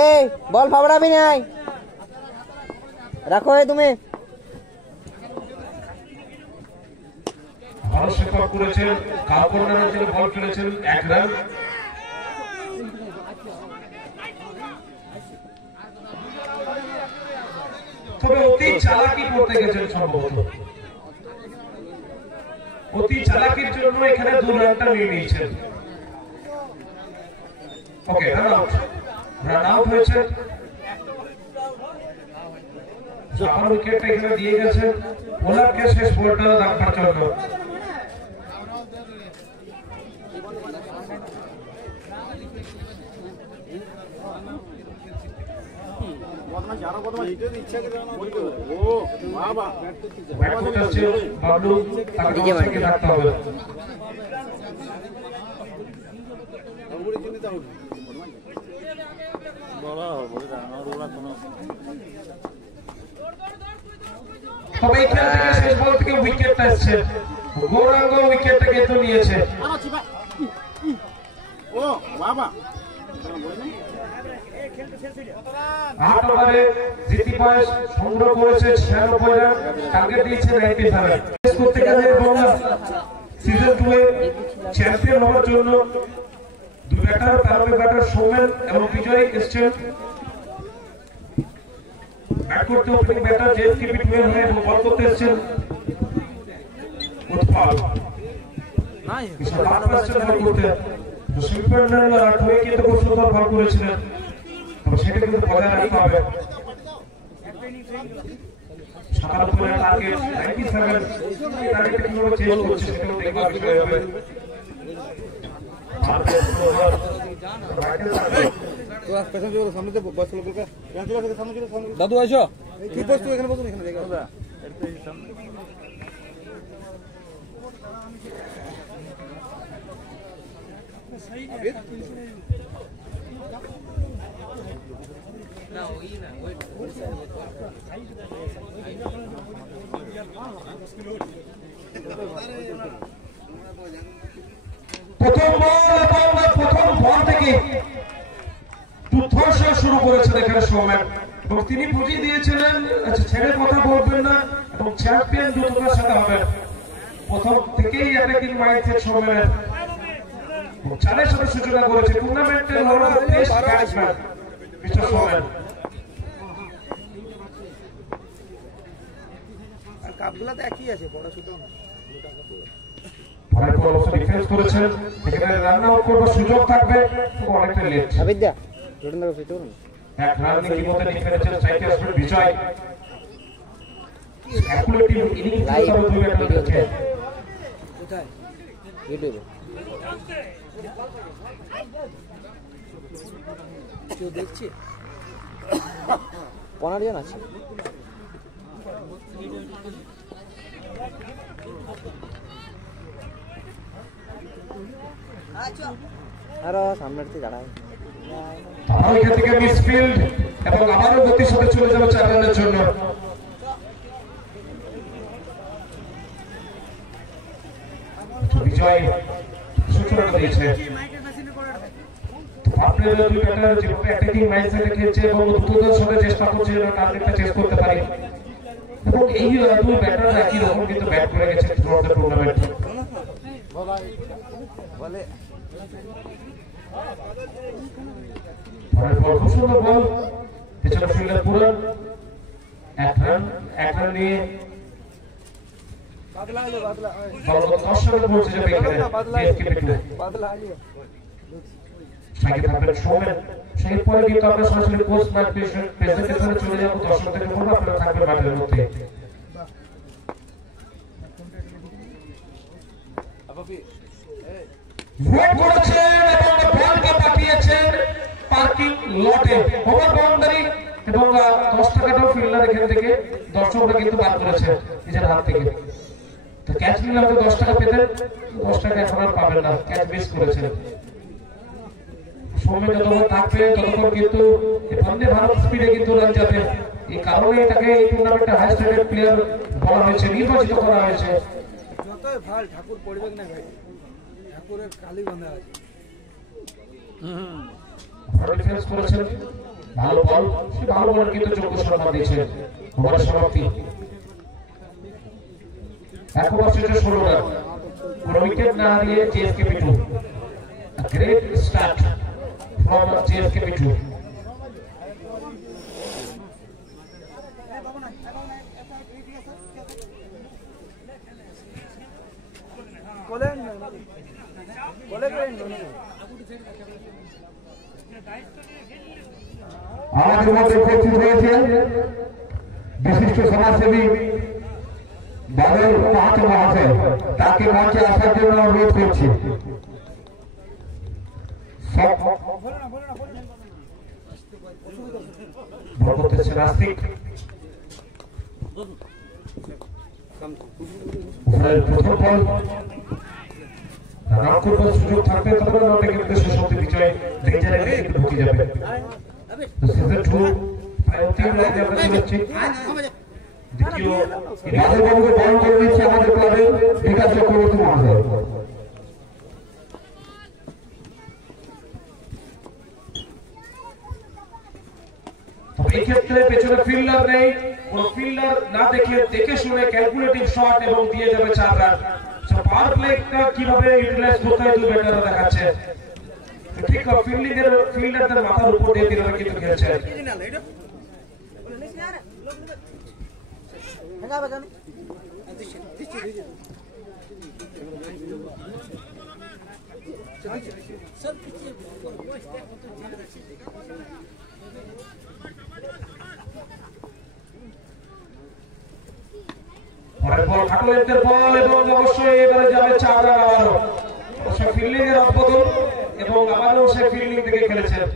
এই বল ফাবড়াবি নাই, রাখো তুমি। ভালো সেট করেছেন, কাপ কর্নারের জন্য বল খেলেছেন 1 রান। তবে অতি চালাকি করতে গেছেন সম্ভবত, অতি চালাকির জন্য এখানে 2 রানটা নিয়ে নিয়েছেন। ওকে, রান আউট হয়েছে। আমার উইকেটটা এখানে দিয়ে গেছে বোলারকে শেষ বলটা রাখবার জন্য। বাবলু তাকে রাখতে হবে। তবে এখান থেকে শেষ বল থেকে উইকেটটা এসছে, গৌরাঙ্গ উইকেটটা কিন্তু নিয়েছে। 8 ওভারে জিতি পয়েন্ট সংগ্রহ করেছে 96 রান, টার্গেট দিয়েছে 97। করতে গেলে এবং সিজন 2 এ চ্যাম্পিয়ন হওয়ার জন্য দুই ব্যাটার তারপরে ব্যাটার সৌমেন এবং বিজয় এসছেন ব্যাট করতে। ওপেনিং ব্যাটার জেএসকেপি 2 এর হয়ে বল করতে এসছেন উৎপল। শিল্পের আট হয়ে কিন্তু খুব সুন্দর বল করেছিলেন, সেটা কিন্তু বজায় রাখতে হবে। 97 টার্গেট 97 টার্গেট কিভাবে চেঞ্জ করছে সেটাও দেখবার বিষয় হবে। দাদু আইসো কি বস্তু এখানে বসুন, এখানে দেখো প্রথম বল থেকে দুর্ধর্ষ শুরু করেছেন এখানে সৌমেন এবং তিনি বুঝিয়ে দিয়েছিলেন ছেড়ে কথা বলবেন না এবং চ্যাম্পিয়ন দ্রুততার সাথে হবেন। প্রথম থেকেই অ্যাটাকিং মাইন্ডসেট সৌমেনের, চারের সাথে সূচনা করেছে টুর্নামেন্টের বেস্ট ব্যাটসম্যান মিস্টার সৌমেন। আর কাপগুলাতে একই আছে, বড় ছোট না। অনেক বড় ডিফেন্স করেছেন, এখানে রান আউট করবার সুযোগ থাকবে, অনেকটা লেট। আবিদ্যা রোডেন্দ্র ফিট করুন এক রান নিয়ে মধ্যে ডিফেন্সের সাইডে আসবে বিজয়। ক্যালকুলেটিভ ইনিংস হিসেবে দুই ব্যাটার রয়েছে। কোথায়? ইউটিউবে। কেউ দেখছে? 15 জন আছে। আরো সামনের দিকে দাঁড়ায়। তারাও এখান থেকে মিসফিল্ড এবং আবারও গতির সাথে চলে যাবে 4 রানের জন্য। বিজয় সূচনা দিয়েছে। আপনার দুই ব্যাটার যেভাবে অ্যাটাকিং মাইন্ডসেটে খেলছে এবং দ্রুততার সাথে চেষ্টা করছে যেন টার্গেটটা চেস করতে পারে এবং এই দুই ব্যাটার একই রকম কিন্তু ব্যাট করে গেছে থ্রুআউট দ্য টুর্নামেন্ট। খুব সুন্দর বল, পেছনে ফিল্ডার পুরান। এক রান নিয়ে 10 রানে পৌঁছে যাবে এখানে জেএসকেপি 2। সাইকে থাকবেন সৌমেন, সেই পরে কিন্তু আমরা সরাসরি পোস্ট ম্যাচ প্রেজেন্টেশনে চলে যাবো। দর্শকদের জন্য আপনারা থাকবেন মাঠের মধ্যে। ওয়েট করেছেন এবং বলকে পাঠিয়েছেন পার্কিং লটে ওভার বাউন্ডারি এবং 10 টাকাটাও ফিল্ডার এখান থেকে দর্শকরা কিন্তু বাদ করেছে নিজের হাত থেকে। তো ক্যাচ নিলে হয়তো 10 টাকা পেতেন, 10 টাকা এখন আর পাবেন না, ক্যাচ মিস করেছেন। সৌমেন যতক্ষণ থাকবে ততক্ষণ কিন্তু বন্দে ভারত স্পিডে কিন্তু রান যাবে। এই কারণে তাকে এই টুর্নামেন্টে হাইয়েস্ট রেটেড প্লেয়ার বলা হয়েছে, নির্বাচিত করা হয়েছে। যতই ভাল ঠাকুর পড়বে না ভাই, ঠাকুরের কালি বাঁধা আছে। ভালো ডিফেন্স করেছেন, ভালো বল, সে ভালো বল কিন্তু যোগ্য সম্মান দিয়েছে। ওভারের সমাপ্তি 1 ওভার শেষে 16 রান, কোনো উইকেট না হারিয়ে জেএসকেপি 2। A great start from জেএসকেপি 2. আমাদের মধ্যে উপস্থিত হয়েছে বিশিষ্ট সমাজসেবী বাদল মাহাতো মহাশয়, তাকে মঞ্চে আসার জন্য অনুরোধ করছি। প্রথম বল রান করবার সুযোগ থাকবে, তবে নটে কিন্তু শেষে বিজয় রেঞ্জারে কিন্তু ঢুকে যাবে। সিজন 2 প্রায় অন্তিম রাউন্ডে আমরা চলেছি। দ্বিতীয় রাজবাবুকে বল করে দিচ্ছে আমাদের ক্লাবের বিকাশ চক্রবর্তী মহাশয়। এই ক্ষেত্রে পেছনে ফিল্ডার নেই, কোন ফিল্ডার না দেখে শুনে ক্যালকুলেটিভ শট এবং দিয়ে যাবে 4 রান। পাওয়ার প্লেটা কিভাবে ইউটিলাইজ করতে হয় দুই ব্যাটাররা দেখাচ্ছে। ঠিক ফিল্ডারদের মাথার উপর দিয়ে তিনজন কিন্তু খেলছে। পরের বল ঠাকুরের বল এবং অবশ্যই এবারে যাবে 4 রান আবারও। অবশ্য ফিল্ডিং এর অবদান এবং আবারও সে ফিল্ডিং থেকে খেলেছেন।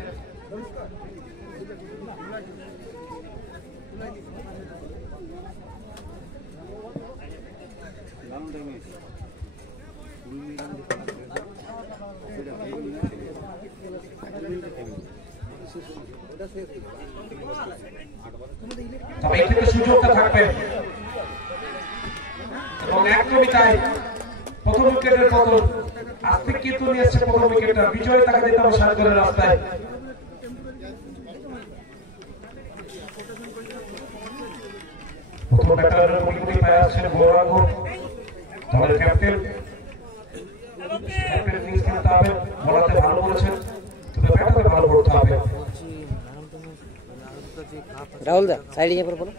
তবে এই ক্ষেত্রে সুযোগটা থাকবে এবং একদমই তাই। প্রথম উইকেটের পতন আজকে কিন্তু নিয়ে এসছে প্রথম উইকেটটা, বিজয় তাকে দিতে হবে সার্কেলের রাস্তায়। প্রথম ব্যাটারের উইকেটে পায় আসছেন গৌরাঙ্গ, দলের ক্যাপ্টেন। ক্যাপ্টেন নিজ খেলতে হবে, বলাতে ভালো করেছেন, তবে ব্যাটারে ভালো করতে হবে। রাহুল দা সাইডে গিয়ে পড়ো,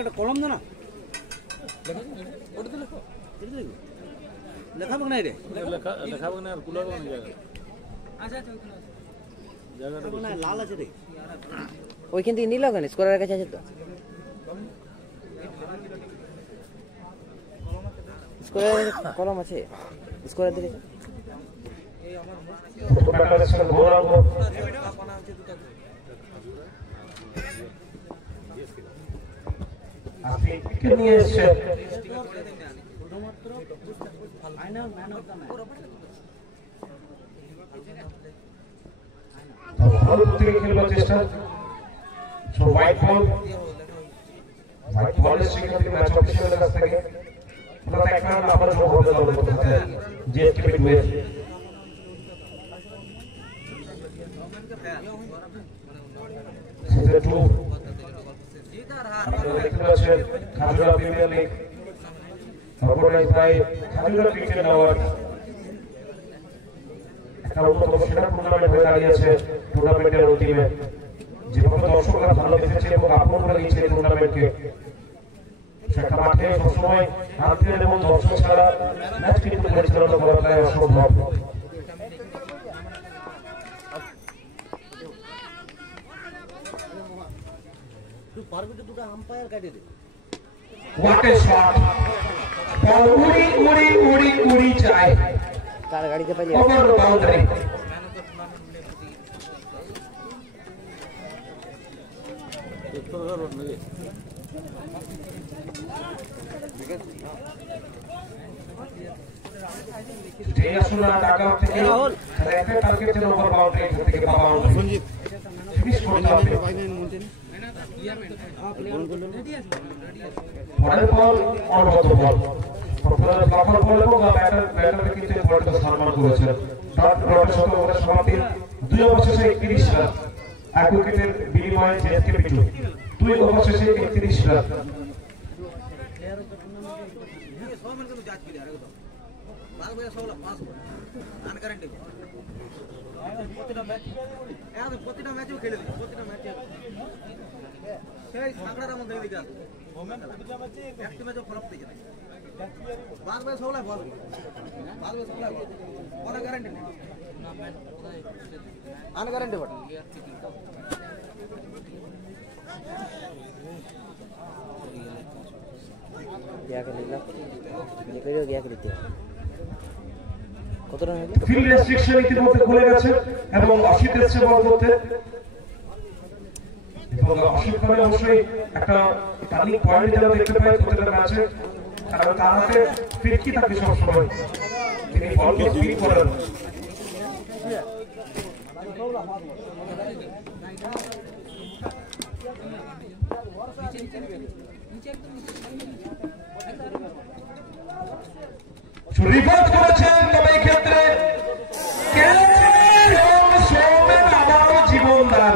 একটা কলম দে না, ওটা তো লেখো, লেখাবো না রে, লেখাবো না আর কুলাবো না জায়গা। আচ্ছা জায়গাটা না লাল আছে রে, ওইখান থেকে নিল কেন? স্কোরের কাছে আছে তো, স্কোরের কলম আছে, স্কোরের দিকে নিয়ে এসছে খেলবার চেষ্টা। হোয়াইট বল, হোয়াইট বল সেখান থেকে ম্যাচ অফিসিয়ালের কাছ থেকে এক রান আবার যোগ হবে দলের পক্ষ থেকে জিএসকে টুয়ের। সিজন 2 আপনারা দেখতে পাচ্ছেন Khajura premier league organise by Khajura cricket network. একটা অন্যতম সেরা টুর্নামেন্ট হয়ে দাঁড়িয়েছে টুর্নামেন্টের অন্তিমে। যেভাবে দর্শকরা ভালোবেসেছে এবং আপন করে নিয়েছে টুর্নামেন্টকে, সেটা মাঠে সবসময় আন্তরিক এবং দর্শক ছাড়া ম্যাচ কিন্তু পরিচালনা করা প্রায় অসম্ভব। What a shot! Ball उड़ी जाए তার গাড়িতে পাই over the boundary. যে আসলে টাকা থেকে একটা টার্গেট ছিল ওভার বাউন্ডারি থেকে বাউন্ডারি ফিনিশ করতে হবে। পরের বল অনবদ্য বল, প্রথমে ব্লকার বল এবং ব্যাটার কিন্তু বলটা সম্মান করেছেন। ডটের সাথে ওভারের সমাপ্তি 2 ওভার শেষে 31 রান, এক উইকেটের বিনিময়ে জেএসকে পিটু 2 ওভার শেষে 31 রান। প্রতিটা ম্যাচেও খেলে প্রতিটা ম্যাচে সেই সাঁকড়ার মধ্যে দিকে একটি ম্যাচও ফ্লপ থেকে যায়। বাদ বাই সবলাই বল, বাদ বাই সবলাই বল, কোনো গ্যারান্টি নেই, আনগ্যারান্টি বল। गया के निकला ये करियो गया के दिते কত রান হলো ফিল্ড রেস্ট্রিকশন ইতিমধ্যে খুলে গেছে এবং অসিত এসছে বল করতে এবং অসিত মানে অবশ্যই একটা টার্নিং পয়েন্ট যেন দেখতে পাই প্রত্যেকটা ম্যাচে কারণ তার হাতে ফিরকি থাকে সবসময় তিনি বলকে স্পিড করেন রিভার্স করেছেন তবে এই ক্ষেত্রে সৌমেন আবারও জীবনদান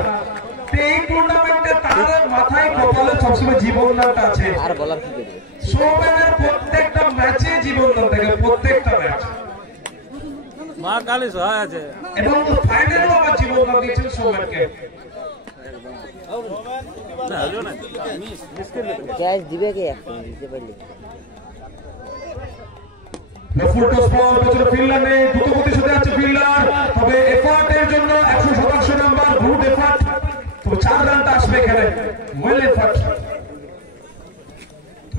এই টুর্নামেন্টে তার মাথায় কপালে সবসময় জীবনদানটা আছে আর বলার কি করবে সৌমেনের প্রত্যেকটা ম্যাচে জীবনদান থাকে প্রত্যেকটা ম্যাচ মা কালী সহায় আছে এবং ফাইনালেও আবার জীবনদান দিয়েছেন সৌমেনকে না হলো না ক্যাচ দিবে কে একটা দিতে পারলে ফুল টস বল পেছনে ফিল্ডার নেই দ্রুত গতির সাথে আছে ফিল্ডার তবে এফার্টের জন্য 100% নাম্বার গুড এফার্ট তবে 4 রানটা আসবে এখানে ওয়েল এফার্ট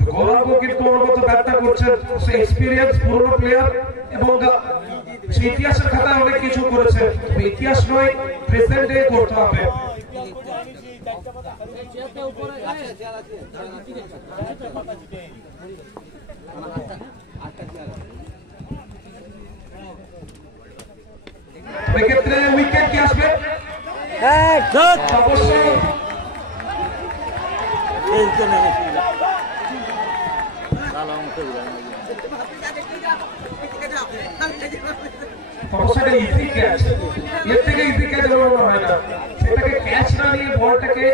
গৌরব কিন্তু অনুগত ব্যাটটা করছেন সে এক্সপেরিয়েন্স পুরনো প্লেয়ার এবং সে ইতিহাসের খাতায় অনেক কিছু করেছে ইতিহাস নয় প্রেজেন্টে করতে হবে এক্ষেত্রে উইকেট কি আসবে অবশ্যই সমস্যাটা ইজি ক্যাচ এর থেকে ইজি ক্যাচ মনে হয় না সেটাকে ক্যাচ না নিয়ে বলটাকে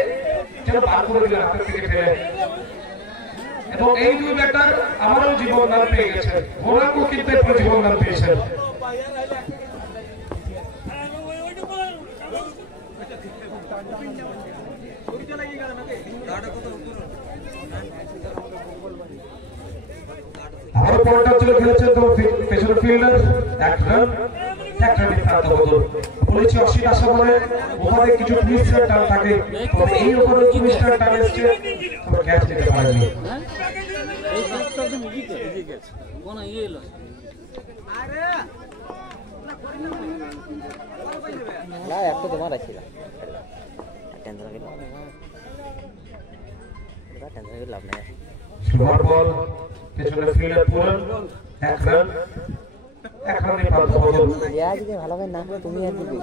যেন বার করে দিল হাতের থেকে ফেলে এবং এই দুই ব্যাটার আমারও জীবনদান পেয়ে গেছে গোলামও কিন্তু একটু জীবনদান পেয়েছেন আরো বলটা চলে খেলেছেন তো পেছনের ফিল্ডার এক রান প্রান্ত বদল বলেছি 80 আসা বলে ওভারে কিছু টুইস্টার টান থাকে তবে এই ওভারে টুইস্টার টান এসছে তো ক্যাচ নিতে পারেনি এই কাজটা একদম ইজি ক্যাচ কোন ইয়ে এলো না একটা তোমার আছে টেনশন করে লাভ নাই স্লোয়ার বল পেছনে ফিল্ডার পুরন এক রান প্রান্ত বদল আজকে ভালো করে না তুমি আর দিবে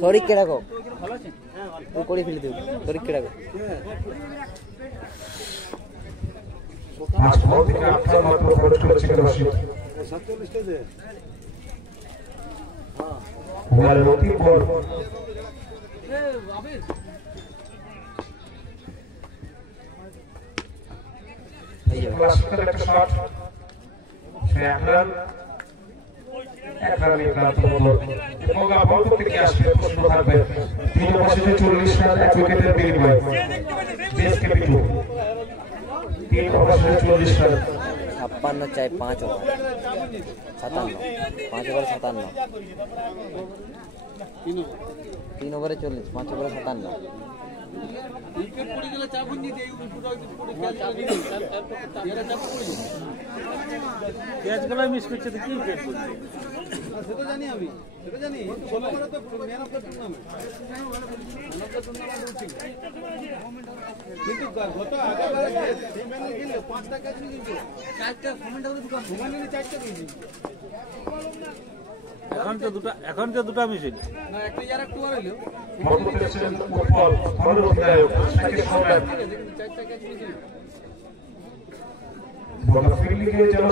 সরি কে রাখো তুই করে ফেলে দিও সরি কে রাখো 5 বল থেকে 8 রান মাত্র খরচ করেছে রশিদ 47 তে বল লতি বল ক্লাসিক্যাল একটা শট সে এক রানে প্রান্ত বদল এবং বল করতে কি আসবে প্রশ্ন থাকবে 3 ওভার শেষে 40 রান 1 উইকেটের বিনিময়ে বিএসকেপি 2 3 ওভার শেষে 40 রান 56 চাই 5 ওভার 57 5 ওভার 57 3 ওভারে 40 5 ওভারে 57 উইকেট পড়ে গেলে চাপ হয়ে যায় এই উইকেটটা পড়ে গেলে চাপ হয়ে যায় এরা চাপ পড়ে যায় ক্যাচগুলো মিস করছে তো কি উইকেট পড়ছে সেটা জানি আমি সেটা জানি ষোলো করে তো ম্যান অফ দ্য টুর্নামেন্ট কিন্তু গত আগেবারে সেই ম্যানে গেলে 5টা ক্যাচ নিয়ে গেছে 4টা কমেন্ট করে দুটো ঘুমানি 4টা দিয়েছি এখন তো দুটো মিস হইল না একটা ইয়ার একটু আর হলো বল করতেছেন ফুটবল আমাদের অধিনায়ক সাকিব সোহেল 4টা ক্যাচ নিয়েছি বল ফিল্ডিং এ যেন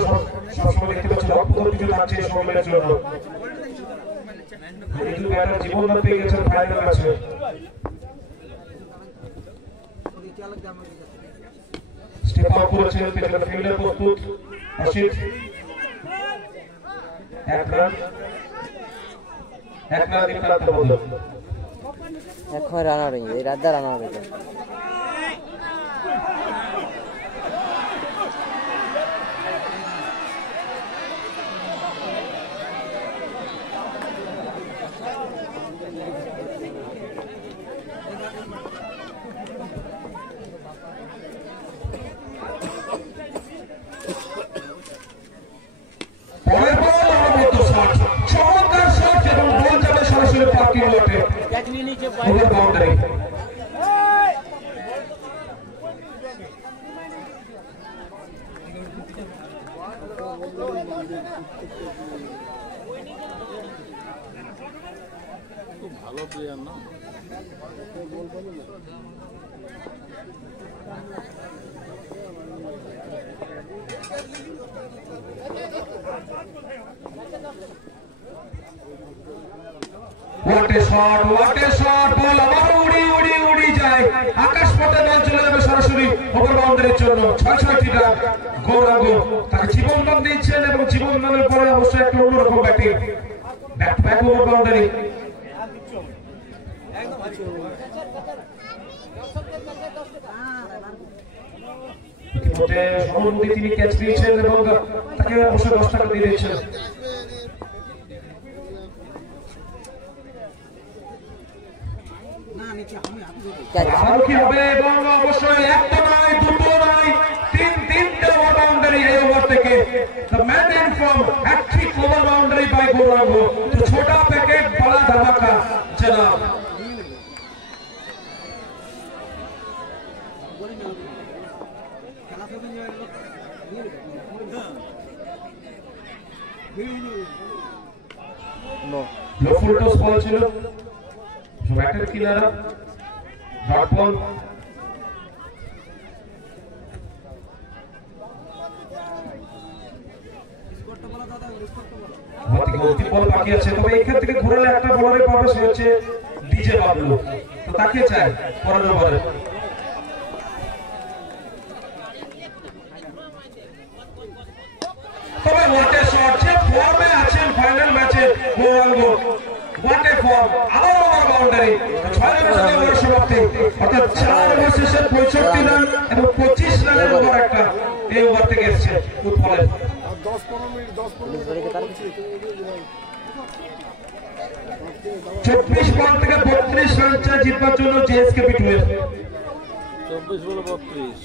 সবসময় দেখতে পাচ্ছি রক্ত কিছু লাগছে সোহেলের জন্য এই দুই ব্যাটার জীবনদান পেয়ে গেছেন ফাইনাল ম্যাচে স্টেপ আউট করেছেন পেছনে ফিল্ডার প্রস্তুত অসিত এক রান প্রান্ত বদল এখন রান আউট হয়ে এই রাতটা রান আউট হয়ে যায় ওভার বাউন্ডারি। ভালো প্লেয়ার না What a shot, what a shot, বল আবার উড়ি যায় আকাশ পথে বল চলে যাবে সরাসরি ওভার বাউন্ডারির জন্য ৬৬টি রান। গৌরাঙ্গ তাকে জীবন দান দিচ্ছেন এবং জীবন দানের পরে অবশ্যই একটা অন্যরকম batting, back to back over boundary. সর্বমোট তিনি ক্যাচ নিয়েছেন এবং তাকে অবশ্যই 10 টাকা দিয়ে দিয়েছেন। কি হবে এবং অবশ্যই একটা নয়, দুটো নয়, তিনটে ওভার বাউন্ডারি এই ওভার থেকে। The man in form, hat-trick over boundary by Gouranga. তো ছোটা প্যাকেট বড়া ধামাকা জনাব। লো ফুল টস বল ছিল, ব্যাটের কিনারা ডট বল। বল বাকি আছে, তবে এখান থেকে ঘোরালে একটা বলারে পাবে, সে হচ্ছে ডিজে বাবলু। তো তাকে চাই পরের ওভারে। তবে হোয়াট এ শট, যে ফর্মে আছেন ফাইনাল ম্যাচে গৌরাঙ্গ, হোয়াট এ ফর্ম। আবার ওভার বাউন্ডারি, 6 রানের সাথে ওভার সমাপ্তি, অর্থাৎ 4 ওভার শেষে 65 রান এবং 25 রানের ওভার একটা এই ওভার থেকে এসেছে উৎপলের। 24 বল থেকে 32 রান চাই জিতবার জন্য জেএসকেপি 12। 24 বলে 32।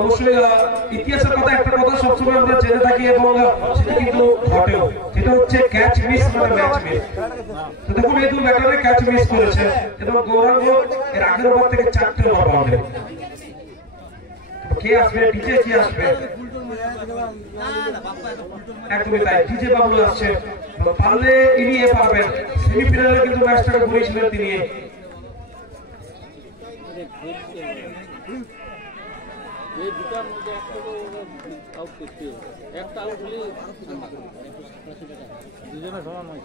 অবশ্যই ইতিহাসের কথা একটা কথা সবসময় আমরা জেনে থাকি এবং সেটা কিন্তু ঘটেও, সেটা হচ্ছে ক্যাচ মিস মানে ম্যাচ মিস। তো দেখুন এই 2 ব্যাটারে ক্যাচ মিস করেছে এবং গৌরাঙ্গ এর আগের ওভার থেকে 4টে ওভার বাউন্ডারি। কে আসবে, ডিজে কে আসবে? একদমই তাই, ডিজে বাবলু আসছে। পারলে ইনি পারবেন, সেমিফাইনালে কিন্তু ম্যাচটাকে ঘুরিয়েছিলেন তিনি। এই দুটার মধ্যে একটা আউট করতে হবে, একটা আউট হলে দুজনে সমান ম্যাচ,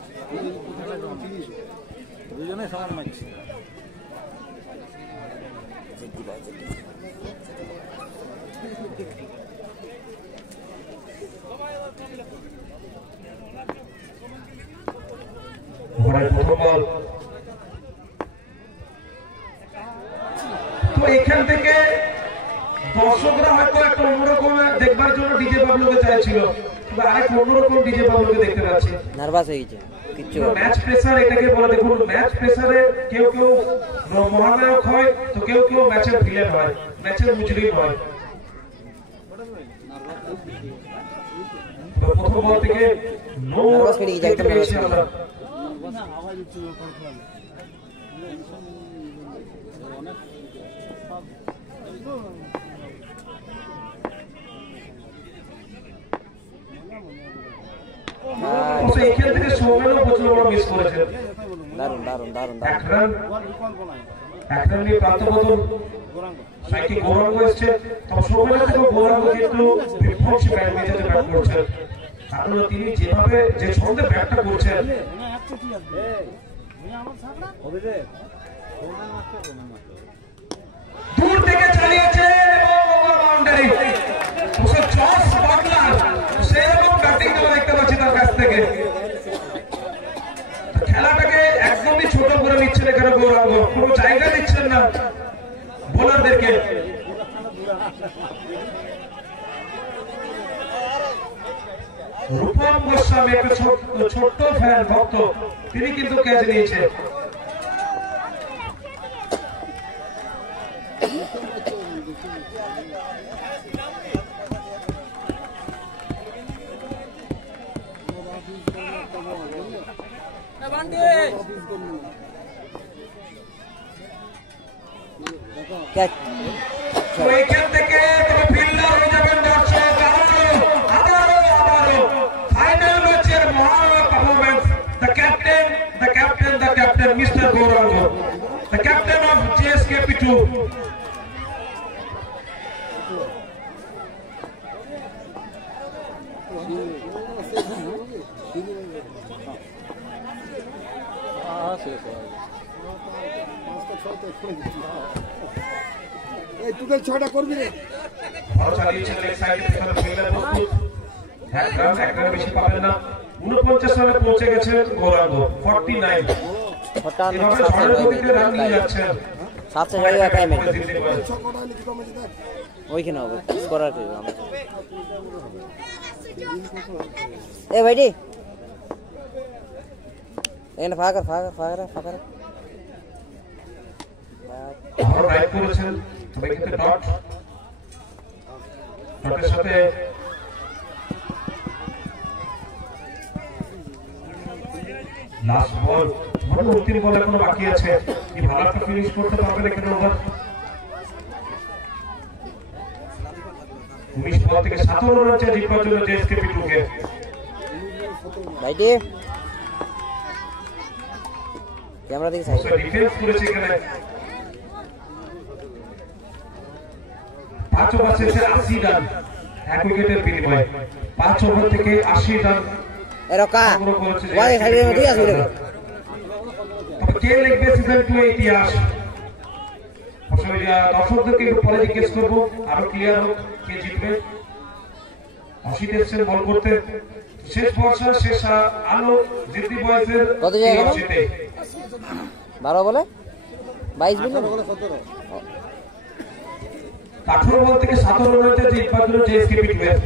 দুজনে সমান ম্যাচ। তো এখান থেকে দর্শকরা হয়তো একটা অন্যরকম দেখবার জন্য ডিজে বাবলুকে চাইছিল, কিন্তু আরেক অন্যরকম ডিজে বাবলুকে দেখতে পাচ্ছি। নার্ভাস হয়ে গেছে কিচ্ছু। ম্যাচ প্রেসার এটাকে বলে। দেখুন ম্যাচ প্রেসারে কেউ মহানায়ক হয়, তো কেউ ম্যাচের ভিলেন হয়, ম্যাচের মুজরিম হয়। তো প্রথম বল থেকে নো দেখতে পেয়েছি আমরা। এখান থেকে সৌমেনও প্রচুর বড় মিস করেছে। দারুণ দারুণ দারুণ এক রান নিয়ে প্রান্তবদল সাইকে গৌরাঙ্গ এসছে। তবে সৌমেনের থেকে গৌরাঙ্গ কিন্তু বিধ্বংসী ব্যাট মেঝেতে ব্যাট করছেন, কারণ তিনি যেভাবে যে ছন্দে ব্যাটটা করছেন। দূর থেকে চালিয়েছে এবং ওভার বাউন্ডারি। জস বাটলার সেরকম ব্যাটিং আমরা দেখতে পাচ্ছি তার কাছ থেকে। খেলাটাকে একদমই ছোট করে নিচ্ছেন এখানে গৌরাঙ্গ, কোনো জায়গা দিচ্ছেন না বোলারদেরকে। রূপম গোস্বামী একটা ছোট্ট ফ্যান ভক্ত, তিনি কিন্তু ক্যাচ নিয়েছে। ক্যাচ তো এইখান থেকে তবে ফিল্ডার হয়ে যাবেন দর্শক আবারও ফাইনাল ম্যাচের মহান performance the captain mister Gouranga the captain of JSKP2 তোদের ছয়টা করবি রে ভালো চালিয়েছেন লেগ সাইডে এখানে ফিল্ডার প্রস্তুত এক রান বেশি পাবেন না 49 রানে পৌঁছে গেছে গৌরাঙ্গ 49 হঠাৎ এভাবে ঝড়ের গতিতে রান নিয়ে যাচ্ছেন 7 জায়গা কাই মেরে ছকটা লিখি তো আমাকে দেখ ওইখানে হবে স্কোরার কি এ ভাইডি এখানে ফাঁকা ভালো রাইড করেছেন তবে কিন্তু ডটের সাথে লাস্ট বল মানে অন্তিম বল এখনো বাকি আছে কি ভালো একটা ফিনিশ করতে পারবেন এখানে ওভার 19 বল থেকে 17 রান চাই জিতবার জন্য JSKP2 কে ভাইডি ক্যামেরা দিকে সাইড ডিফেন্স করেছে এখানে 5 ওভার শেষে 80 রান এক উইকেটের বিনিময়ে 5 ওভার থেকে 80 রান এরকা ওয়াই সাইডের মধ্যে আছে রে তবে কে লিখবে সিজন 2 ইতিহাস আসলে দর্শকদেরকে একটু পরে জিজ্ঞেস করবো আরো ক্লিয়ার হোক কে জিতবে অসিত এসছেন বল করতে শেষ বর্ষা শেষ আলো জিতি বয়সের কত জায়গা গেল? জিতে 12 বলে 22 বিল 18 বল থেকে 17 রানে জিতবার জন্য JSKP2 এর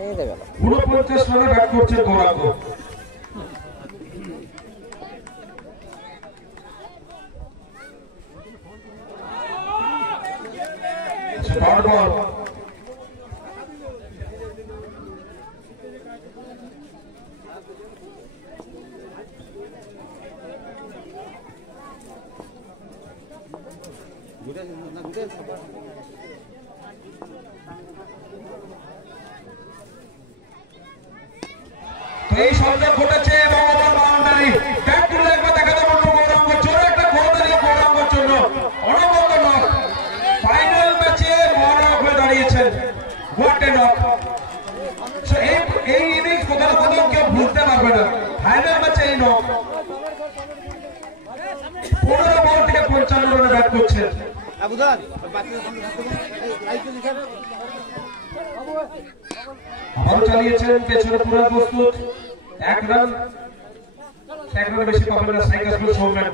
এই দেখ 49 রানে ব্যাট করছেন গৌরাঙ্গ ডট বল তো এই সংযোগ ঘটেছে এবং ওভার বাউন্ডারি ব্যাট তুলে একবার দেখাতে পারবো গৌরাঙ্গ জোরে একটা গোল দিল গৌরাঙ্গর জন্য অনবদ্য নক ফাইনাল ম্যাচে মহানায়ক হয়ে দাঁড়িয়েছেন হোয়াট এ নক এই ইনিংস কোথাও না কোথাও কেউ ভুলতে পারবে না ফাইনাল ম্যাচে এই নক 15 বল থেকে 55 রানে ব্যাট করছেন আবারও চালিয়েছেন পেছনে পুরো প্রস্তুত এক রান বেশি পাবেন না সাইকাসগুলো সৌম্যেন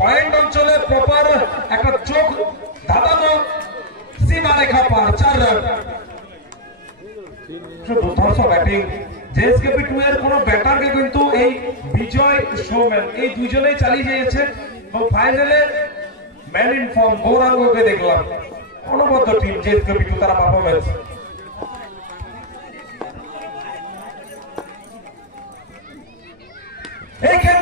পয়েন্ট অঞ্চলে প্রপার একটা চোখ ধাঁধানো সীমারেখা পার 4 রান দুর্ধর্ষ ব্যাটিং JSKP2 এর কোন ব্যাটারকে কিন্তু এই বিজয় সৌম্যেন এই দুজনেই চালিয়ে গিয়েছে এবং ফাইনালে ম্যান ইন ফর্ম গৌরাঙ্গকে দেখলাম অনবদ্য টিম JSKP2 তারা পারফরম্যান্স এইখান